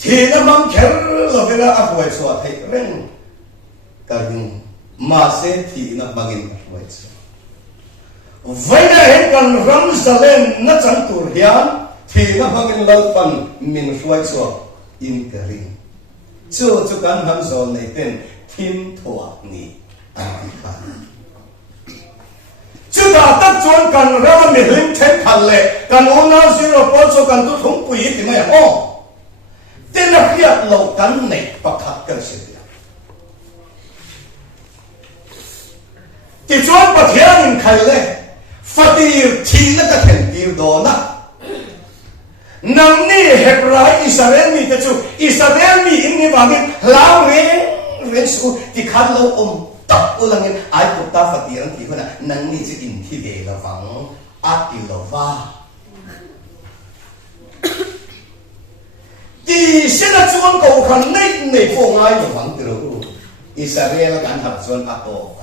thi na mang kher lo vela afwai so thai reng karin ma se thi na bangin afwai so vaina he kan ram salen na chang tur hian thi na bangin lalpan min fwai so in karin chu kan ham so nei ten thim thua ni chu da tak chuan kan ram mi hlim them khal le kan ona zero pol so kan tu thung pui ti mai ho ten na khiat lo kan nei pakhat kan se dia ti chuan pathian in khai le fatir thi na ka then tir do na nang ni hebrai Israel mi te chu Israel mi in ni bangin lau re su ti khan lo tak ulangin ai ko ta fatiran ti hona nang ni chi in thi de la wang ati lo wa ti sena chuan ko khan nei po ngai lo wang ti ro Israel kan hab chuan ato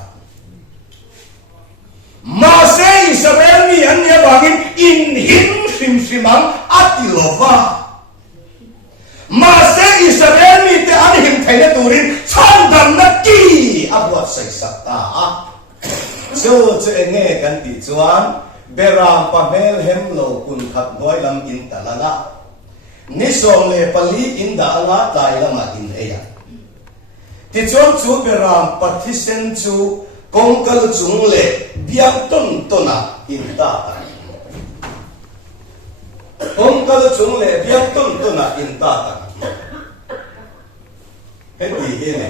ma se Israel mi an ya bangin in him simang ati lo wa ma se Israel mi te an him thaina turin chan dam na ki abuat sai sakta so che nge kan ti chuan beram pamel hemlo kun khat noi lam in talanga ni som le pali in da anga tai lama in eya ti chon chu beram pathisen chu kongkal chung le biak ton tona in ta kongkal chung le biak ton tona in ta heti ene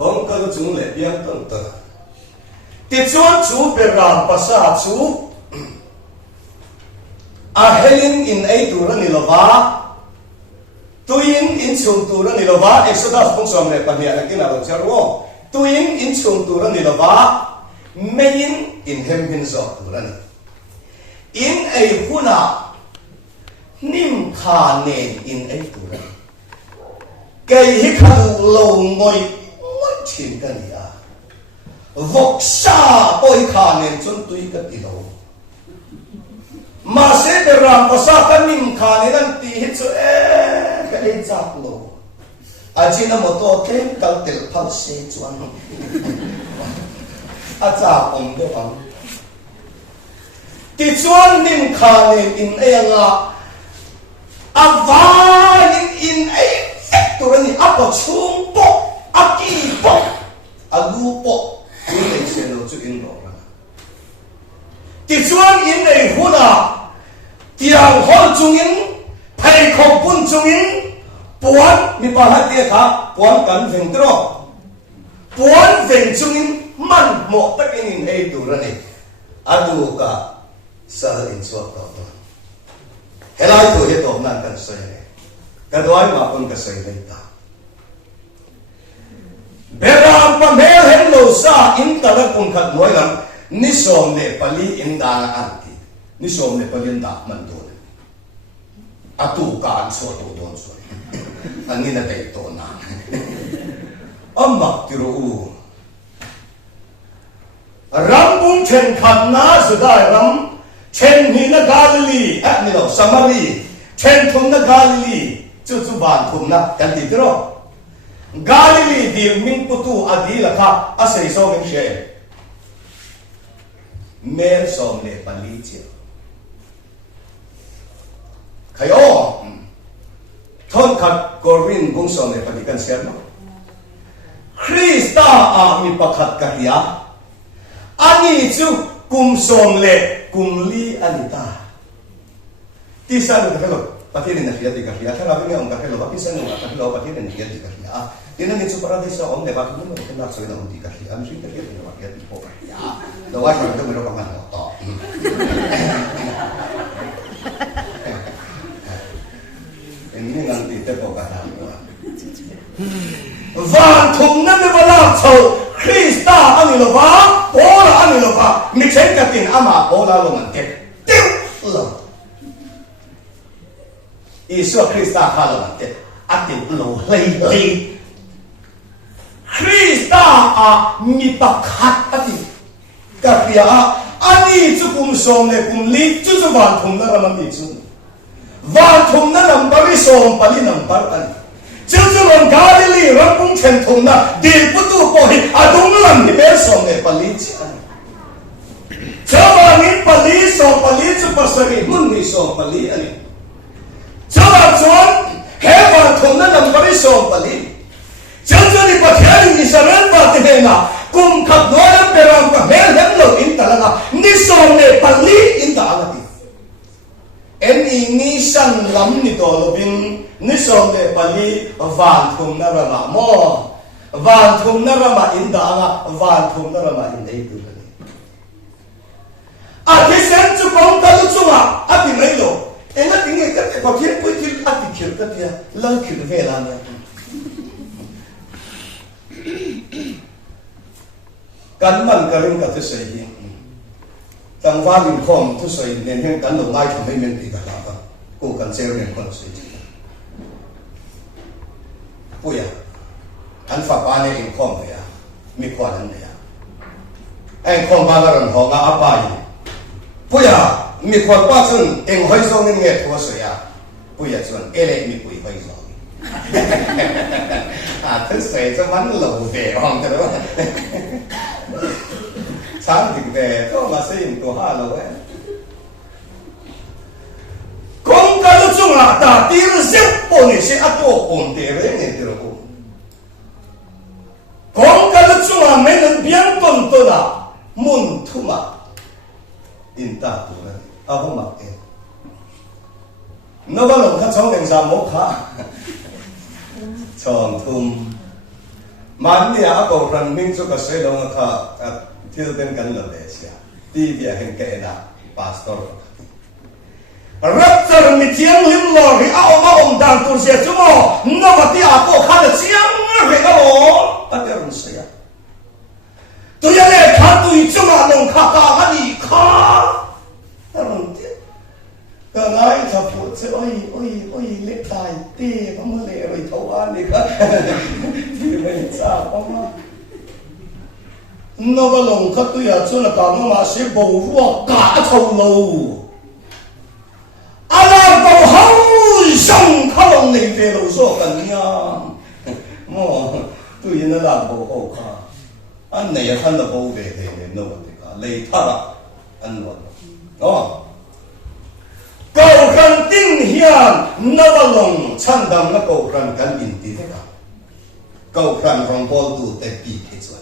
kongkal chung le biak ton tona ti chuan chu beram pasa chu a helin in ei tura ni lova tuin in chung tura ni lova exodus pung som le pania na kina lo charwo tuin in chung tura ni lova main in hemhin so tura ni in ei huna nim kha nen in ei tura kai hi khalu lo ngoi ngoi chin kan ya vok sa oi kha nen chun tui ka ti lo ma se de ram pa sa kan nim kha nen an ti hi chu ka le chak lo a chi na mo to kem kal tel phal se chuan a cha om de ang ti chuan nim kha nen in e anga a va in e tu ni apa chung po a ki po a lu po in ei se lo chu in lo ra ti chuan in ei huna tiang hol chung in thai khop pun chung in puan mi pa ha tia kha puan kan veng tro puan veng chung in man mo tak in ei tu ra ni adu ka sa in so to to helai to he to nan kan sai ne ka doi ma pun ka sai dai ta beram pa mel hen lo sa in ta la kun khat noi lam ni som ne pali in da na anti ni som ne pali da man do atu ka an so to don so ani na dai to na amma tiru ram bung chen khat na su dai ram chen ni na galili at ni lo samari chen thum na galili chu chu ban thum na kan ti tro Galili dil min putu adila ka asay so min siya mer som le palitia kayo thon khat korin bung som le palikan siya no Krista a mi pakhat kahya ani chu kum som le kum li anita tisa no patin na siya di kahya thara ni ang kahya lo pisan no kahya patin na siya di kahya dinang itu paradise om le bakit mo kenal sa ilang di kahya am siya kahya no kahya di po kahya lo wa sa mo ka man to ini nang di te po kahya van thum na me bala cho Krista ani lo ba pola ani lo ba mi chen katin ama pola lo man te lo Isu Krista khala te atin lo lei Krista a mi pakhat ati kapia ani chu kum som le kum li chu chu van thum na ram mi chu van thum na number som pali number ani chu chu ron galili ram kum chen thum na di putu po hi adung lam ni ber som le pali chi ani chawa ni pali som pali chu pasari mun ni som pali ani Chawa chuan hewan thum na number som pali Children pathian ni saran pathe na kum khat noya peram ka mel hem lo in talaga ni som le pali in dalati eni ni san lam ni to lobin ni som le pali van thum na rama mo van thum na rama in danga van thum na rama in ei tu ni a kisen chu kom ta lu chunga a ti mai lo enga tinge ka pathian pui til a ti khir ka tia la khir ve la ne kan man karing ka te sei hi tang wa lim khom tu sei nen hen kan lo ngai thum mai men ti ka la ba ko kan ser nen kon sei ti puya an fa pa ne in khom ya mi khwa nan ya ai khom ba ga ran ho nga apa yi puya mi khwa pa chun eng hoi so nge nge tho so ya puya chun ele mi pui hoi so à thứ sẽ cho bánh lù về hoàng cho đó sáng thì về có mà xin của ha lâu ấy con cái lúc chung là ta đi rồi xếp bộ này sẽ ăn đồ ổn để với người tiêu thụ con cái lúc chung là mấy người biến tuần tuần là muốn thu mà in ta tu này không mặc em nó vào lòng thắt sống đèn giảm mốc ha chọn thum mà đi à cầu rằng mình cho cái xây đồng thà thiếu tên cần là để xia đi về hình kệ là pastor rất là mình chiang lim lo thì ao mà ông đang tu sửa chúng nó mà đi à cầu khá là chiang rồi đó ta cái rung xia tôi giờ này khá tôi chúng mà nông khá cả mà đi khá ta rung tiếc cái này thật phụ chứ ôi lệ tài tê có mà lệ rồi thấu an đi cả vì mình sao không mà nó vào lòng khát tôi giờ cho là cả nó mà sẽ bầu ruộng cả thầu lâu anh bầu hậu sông khá lòng này về đầu số cần nha mà tôi nó làm bầu hậu cả anh này hắn là bầu về thì nó vẫn thì cả lấy thà anh vẫn đó cầu khăn tin hiền nó vào lòng chăn đầm nó cầu khăn cần in tí thế cả cầu khăn rong bol tu te pi thế rồi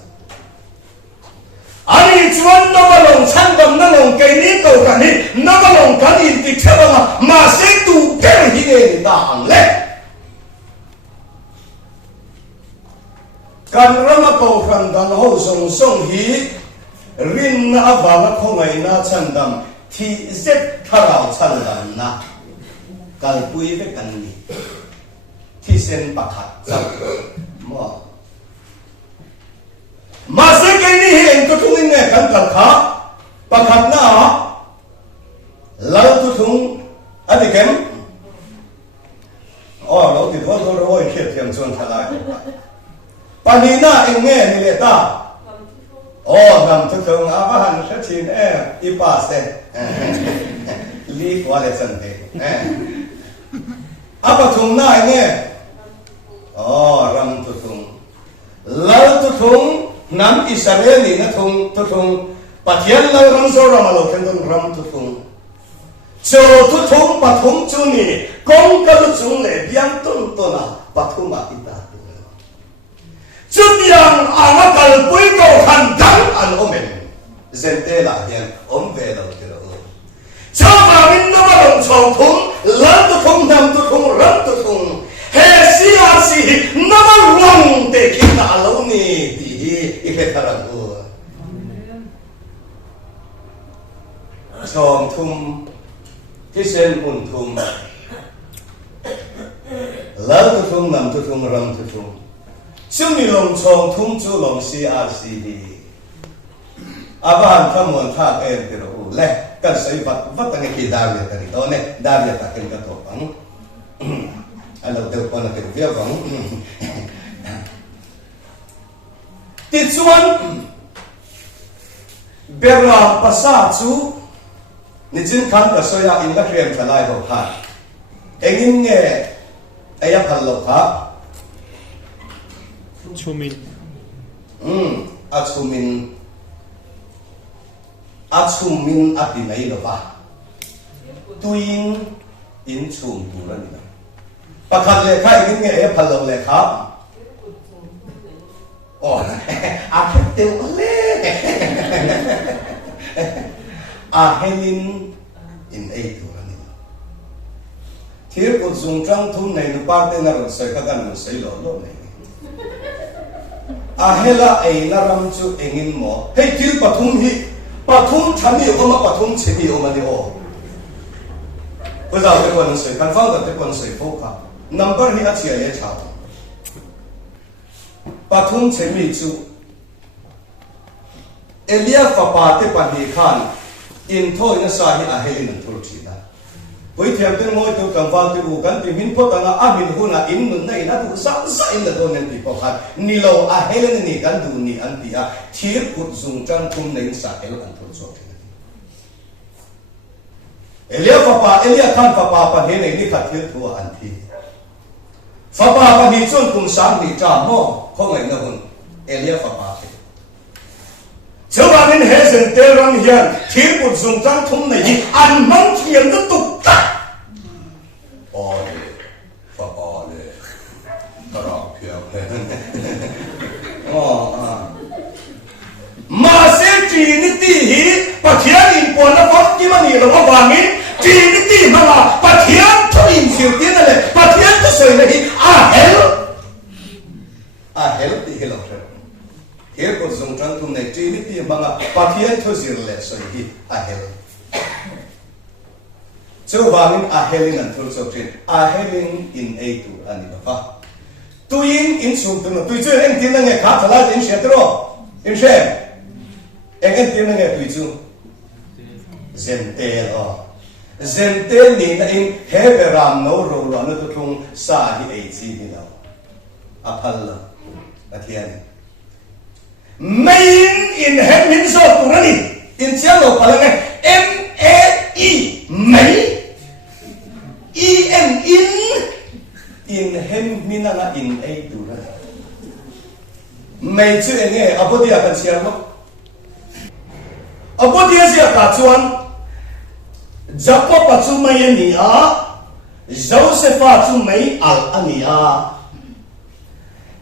anh chuan nó vào lòng chăn đầm nó lòng cây ní cầu khăn ní nó vào lòng cần in tí thế mà sẽ tu cái gì này đàng lệ cần ra mà cầu khăn đàn hậu song song hi rin na vào nó không ngày na chăn đầm thì rất thảo chân là na cần quý với cần gì thì sen bạc hạt chân mà sẽ cái này hiện có thùng nghe cần cần khác bạc hạt na lâu tu thùng anh đi kém lâu thì thôi thiệt thiệt xuân thật lại pani na anh nghe như vậy ta nằm thực thường áp hành sẽ chín ipa se li qua để chân thế áp thùng na anh nghe ram thực thùng lâu thực thùng nam Israel ni na thùng pathian lâu ram so ram lâu khen thùng ram thực thùng cho thực thùng pat thùng chu ni công cái chúng lệ biang tuân tuân thùng mà ita chút yang ang akal pui cầu khăn đắng an omen zente là hiền om về đầu từ đầu cho mà mình nó bắt đầu trồng thùng lớn tu thùng nằm tu thùng lớn tu thùng he si nó bắt lòng để khi nào lâu nè thì cái thằng đó trồng thùng cái sen ổn thùng lớn tu thùng nằm tu thùng lớn tu thùng chúng mình lòng chồng thung chú lòng CRCD, abahan kamuan thak pero leh kan say vat ang ikidawit na rito ne dawit akin katopang alaw daw po na kirvya bang titsuan berra pasatsu ni jin kan kasoya in la krem thalai ho ha engin nge aya phallo ha Chumin. Achumin at dinay na ba? Tuwing in chum turan nila. Pagkat lekha, ingin nga palang lekha. Akit din ulit. Ahenin in ay turan nila. Tir ko zung trang tunay na parte na rin sa kaganong sa ilolo na ahela ay naram chu engin mo hey til pathum thami o ma pathum chemi o mani o ko za te kon se kan fang te kon se fo ka number hi achia ye cha pathum chemi chu elia papa te pa ni khan in thoi na sa hi ahelin thur thina với theo tên ngôi tôi cầm vào tôi u gan tìm hin phốt tanga amin huna in nun nei na tu sa in la don nen ti po khan ni lo a helen ni gan du ni an ti a thir kut zung trang thum nei sa el an thur so elia khan papa pa he nei ni khat thir thu an thi papa pa ni chon kum sang ni cha mo ko ngai na hun elia papa choba min he zen te ram hian thir put zung tang thum nei hi an mang thiam na tuk ta ole fa ole tara phia ma se trinity hi pathian in pon na fak ki mani lo awangin trinity mala pathian thoin sir ti na le pathian to soi na hi a hel ti helo here ko zong tang thum nei trinity manga pathian tho sir le soi hi a hel so wangin a helin an thul so trin a helin in a tu ani ba tuin in sum tu no tu chu en tin na nge kha thala din she tro in she en tin na nge tu chu zentel ni na in heberam no ro ro na tu thung sa hi ei chi ni lo aphal la athian main in heaven so turani in chalo palange MAE mai in hem minanga in a turani mai chu enge abodia kan siar mo abodia sia ka chuan Jacob chu mai ani a Joseph chu mai al ani a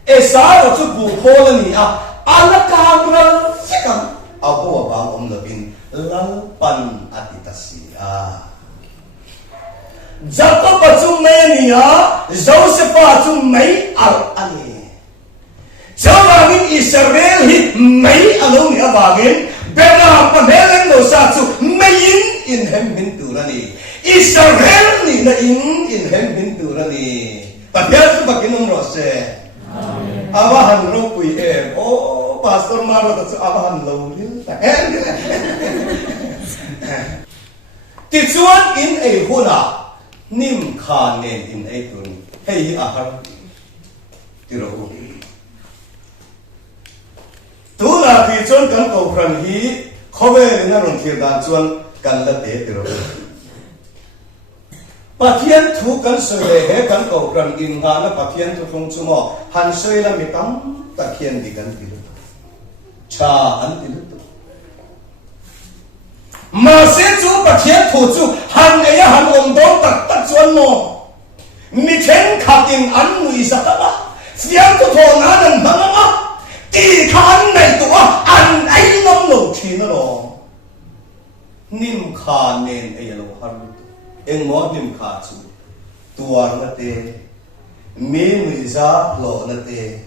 Esau chu bu khol ani a alakabral sikam abo bang om labin lalpan atitasia Jacob chu mai ani a Joseph chu mai al ani Jawangin Israel hi mai along ni abangin bela panelen no sa chu mai in hem min turani Israel ni na in hem min turani pathian chu bakinum rose awahan ro pui pastor maro ta chu awahan lo lil ta ti chuan in a huna nim kha nen in a tun hei ahar ti ro tu la ti chuan kan ko phran hi khobe na ron thir dan chuan kan la te ti ro pathian thu kan soi he kan ko phran in ha na pathian thu thung chu mo han soi la mi tam pathian di kan ti lu cha an ti lu ma se chu pathian thu chu han e ya han om do tak chuan mo mi chen khatin an mui sa ta ba siam tu tho na nan ma ma ti khan nei tu an ai nom lo thi na lo nim kha nen e lo har eng mo nim kha chu tuar na te mi mui za lo na te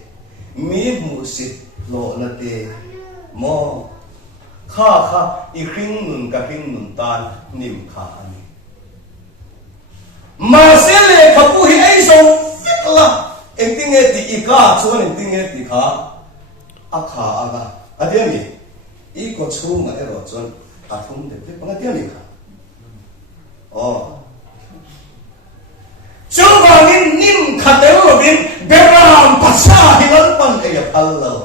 mi mu sit lo na te mo kha i khring nun ka khring nun tan nim kha ani ma se le khapu hi ai so fitla eng ting e ti i ka chuan eng ting e ti kha a kha aga adiami i ko chu ma ero chuan a thum de te panga tiami kha chu wangin nim khatel robin beram pasha hilal pan e phallo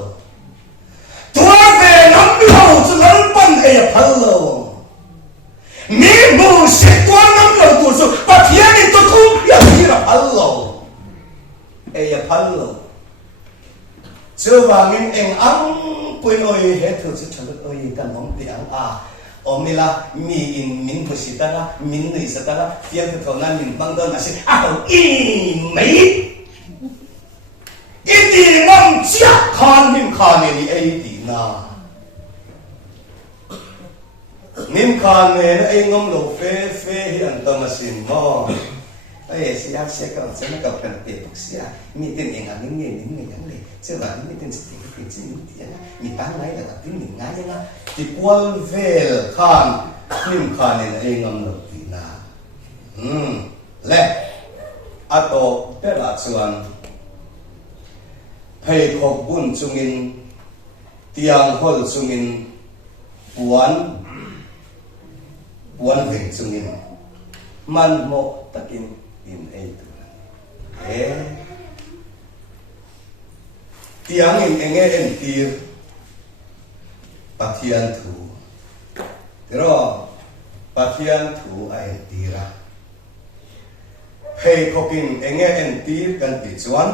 tua ve nam lo chu lal pan e phallo mi mu se tua nam lo tu su pathian to thu ya hira phallo e phallo chu wangin eng ang puin oi he thu chu thalut oi kan mong ti ang omila mi in min pusitara min nei satara fiam ke thona min bangdon ase i mai iti ngam chia khan min khan ni ai ti na min khan ne ai ngam lo fe hi an tamasin mo ai sia se ka se na ka kan te sia mi tin eng ang ni yang le se ba mi tin se ti ki ti mi tan lai la tin ni ngai na ti kwal vel khan nim khan ne ai ngam lo ti na le ato pela chuan phei khok bun chungin tiang hol chungin puan veng chungin man mo takin in a tu tiang in enge en tir pathian thu pero pathian thu a en tira phei khokin enge en tir kan ti chuan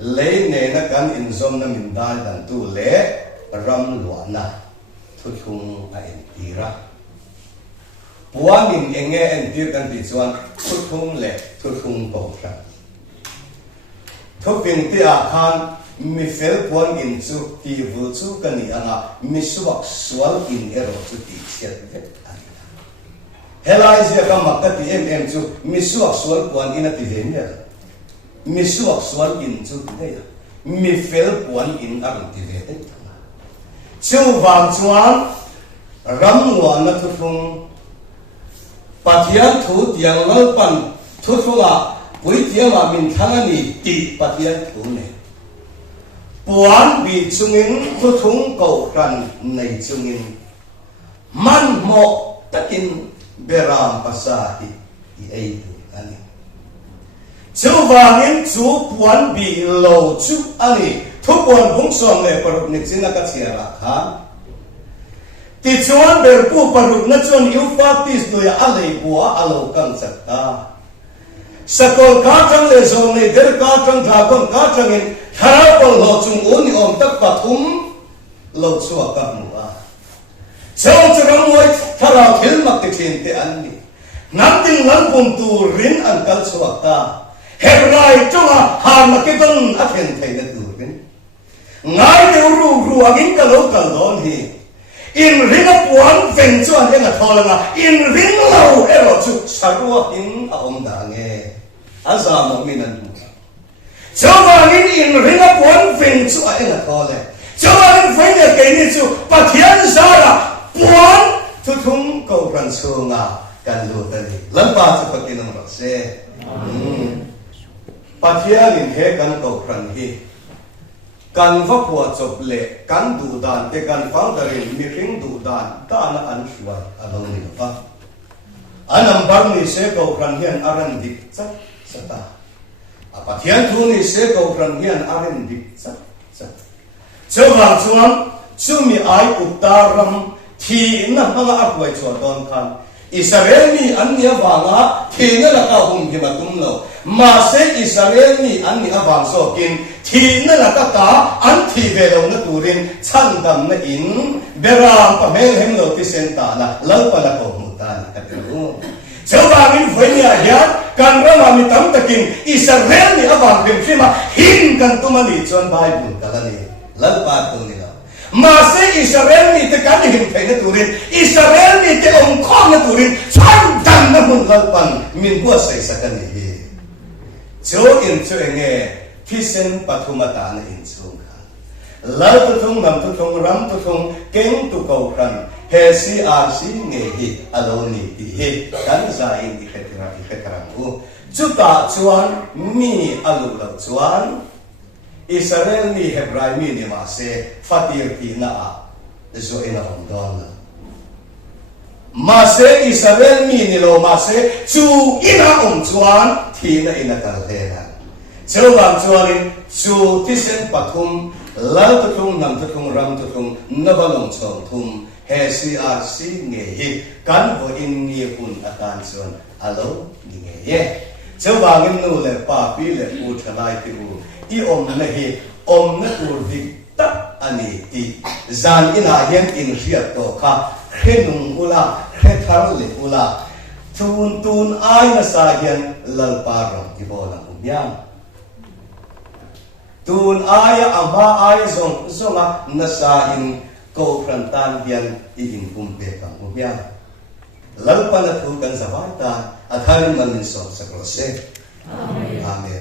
le ne na kan in zom na min dal dan tu le ram luana thu thung a en tira puanin enge en tir kan ti chuan thu thung le thu thung ko ra thu pin ti a khan mi fel puan in chu ti vu chu kan ni anga mi suak sual in ero chu ti siat vet ani helai zia ka makati em chu mi suak sual puan in a ti ven ya mi suak sual in chu ti ya mi fel puan in a ti ve chu wang chuan ram wa na thu thung pathian thu tiang lal pan thu thunga pui tiama min thangani ti pathian thu ne puan bi chungin thu thung ko ran nei chungin man mo takin beram pasahi i ei tu ani chu wangin chu puan bi lo chu ani thu puan bung som le paruk ni china ka chiara kha ti chuan ber pu paruk na chuan euphrates no ya alei bua alo kang chakta sakol ka chang le zong nei der ka chang tha kon ka chang in harapol lo chung uni om tak pathum lo chuwa ka mu a chong chang moi thara khil mak ti thin te an ni nam ting lan pum tu rin an kal chuwa ta hebrai chunga ha ma ke don a then thai na tu rin ngai de ru agin ka lo kal don hi in ring up one thing chuan en a tholanga in ring lo ero chu sarua in a om da nge azam min an chawangin in ring up one thing chu a en a thole chawangin fain a ke ni chu pathian sara puan thu thung ko ran chunga kan lu ta ni lampa chu pakin am se pathian in he kan ko ran hi kan va phua chop le kan du dan te kan fang darin mi ring du dan ta na an shwa alo ni pa anam bar ni se ko ran hian aran dik cha sata apathian thu ni se ko ran hian aran dik cha cha chawang chuan chumi ai uttaram thi na hanga akwai chwa don khan Israel ni ania wanga thi na la ka hum ki matum lo ma se Israel ni ani awang so kin thi na la ka ta an thi ve lo na turin chan dam na in beram pa mel hem lo ti sen ta la lo pa la ko mu ta ni ka tu chawangin voinia ya kan rama mi tam takin Israel ni awang pim sima hin kan tumani chon bible kalani lo pa tu ni la ma se Israel ni te kan hin thai na turin Israel ni te om khom na turin chan dam na mun lo pan min bua sai sakani hi cho in cho enge phisen pathumata na in chung kha la tu thung nam tu thung ram tu thung keng tu ko khan he si ar si nge hi aloni ti hi kan za in i khetara u chuta chuan mi alu lo chuan Israel ni Hebrai mi ni ma se fatir ti na a zo ina on don ma se Israel mi ni lo ma se chu ina chuan thi na ina kal he na chawang chuanin chu tisen pathum lal tu thung nam tu thung ram tu thung nabalong chong thum he si ar si nge hi kan vo in ni hun atan chuan alo ni nge ye chawangin nu le pa pi le u thalai ti u i om na hi om na tur dik tak ani ti zan ina hian in riat to kha khenung ula khethar le ula tun ai na sa hian lal pa rom ki bola umyam tun ai ama ai zonga na sa in ko prantan hian i in kumpe kam umyam lal pa na thu kan zawai ta atharin manin so sakro se amen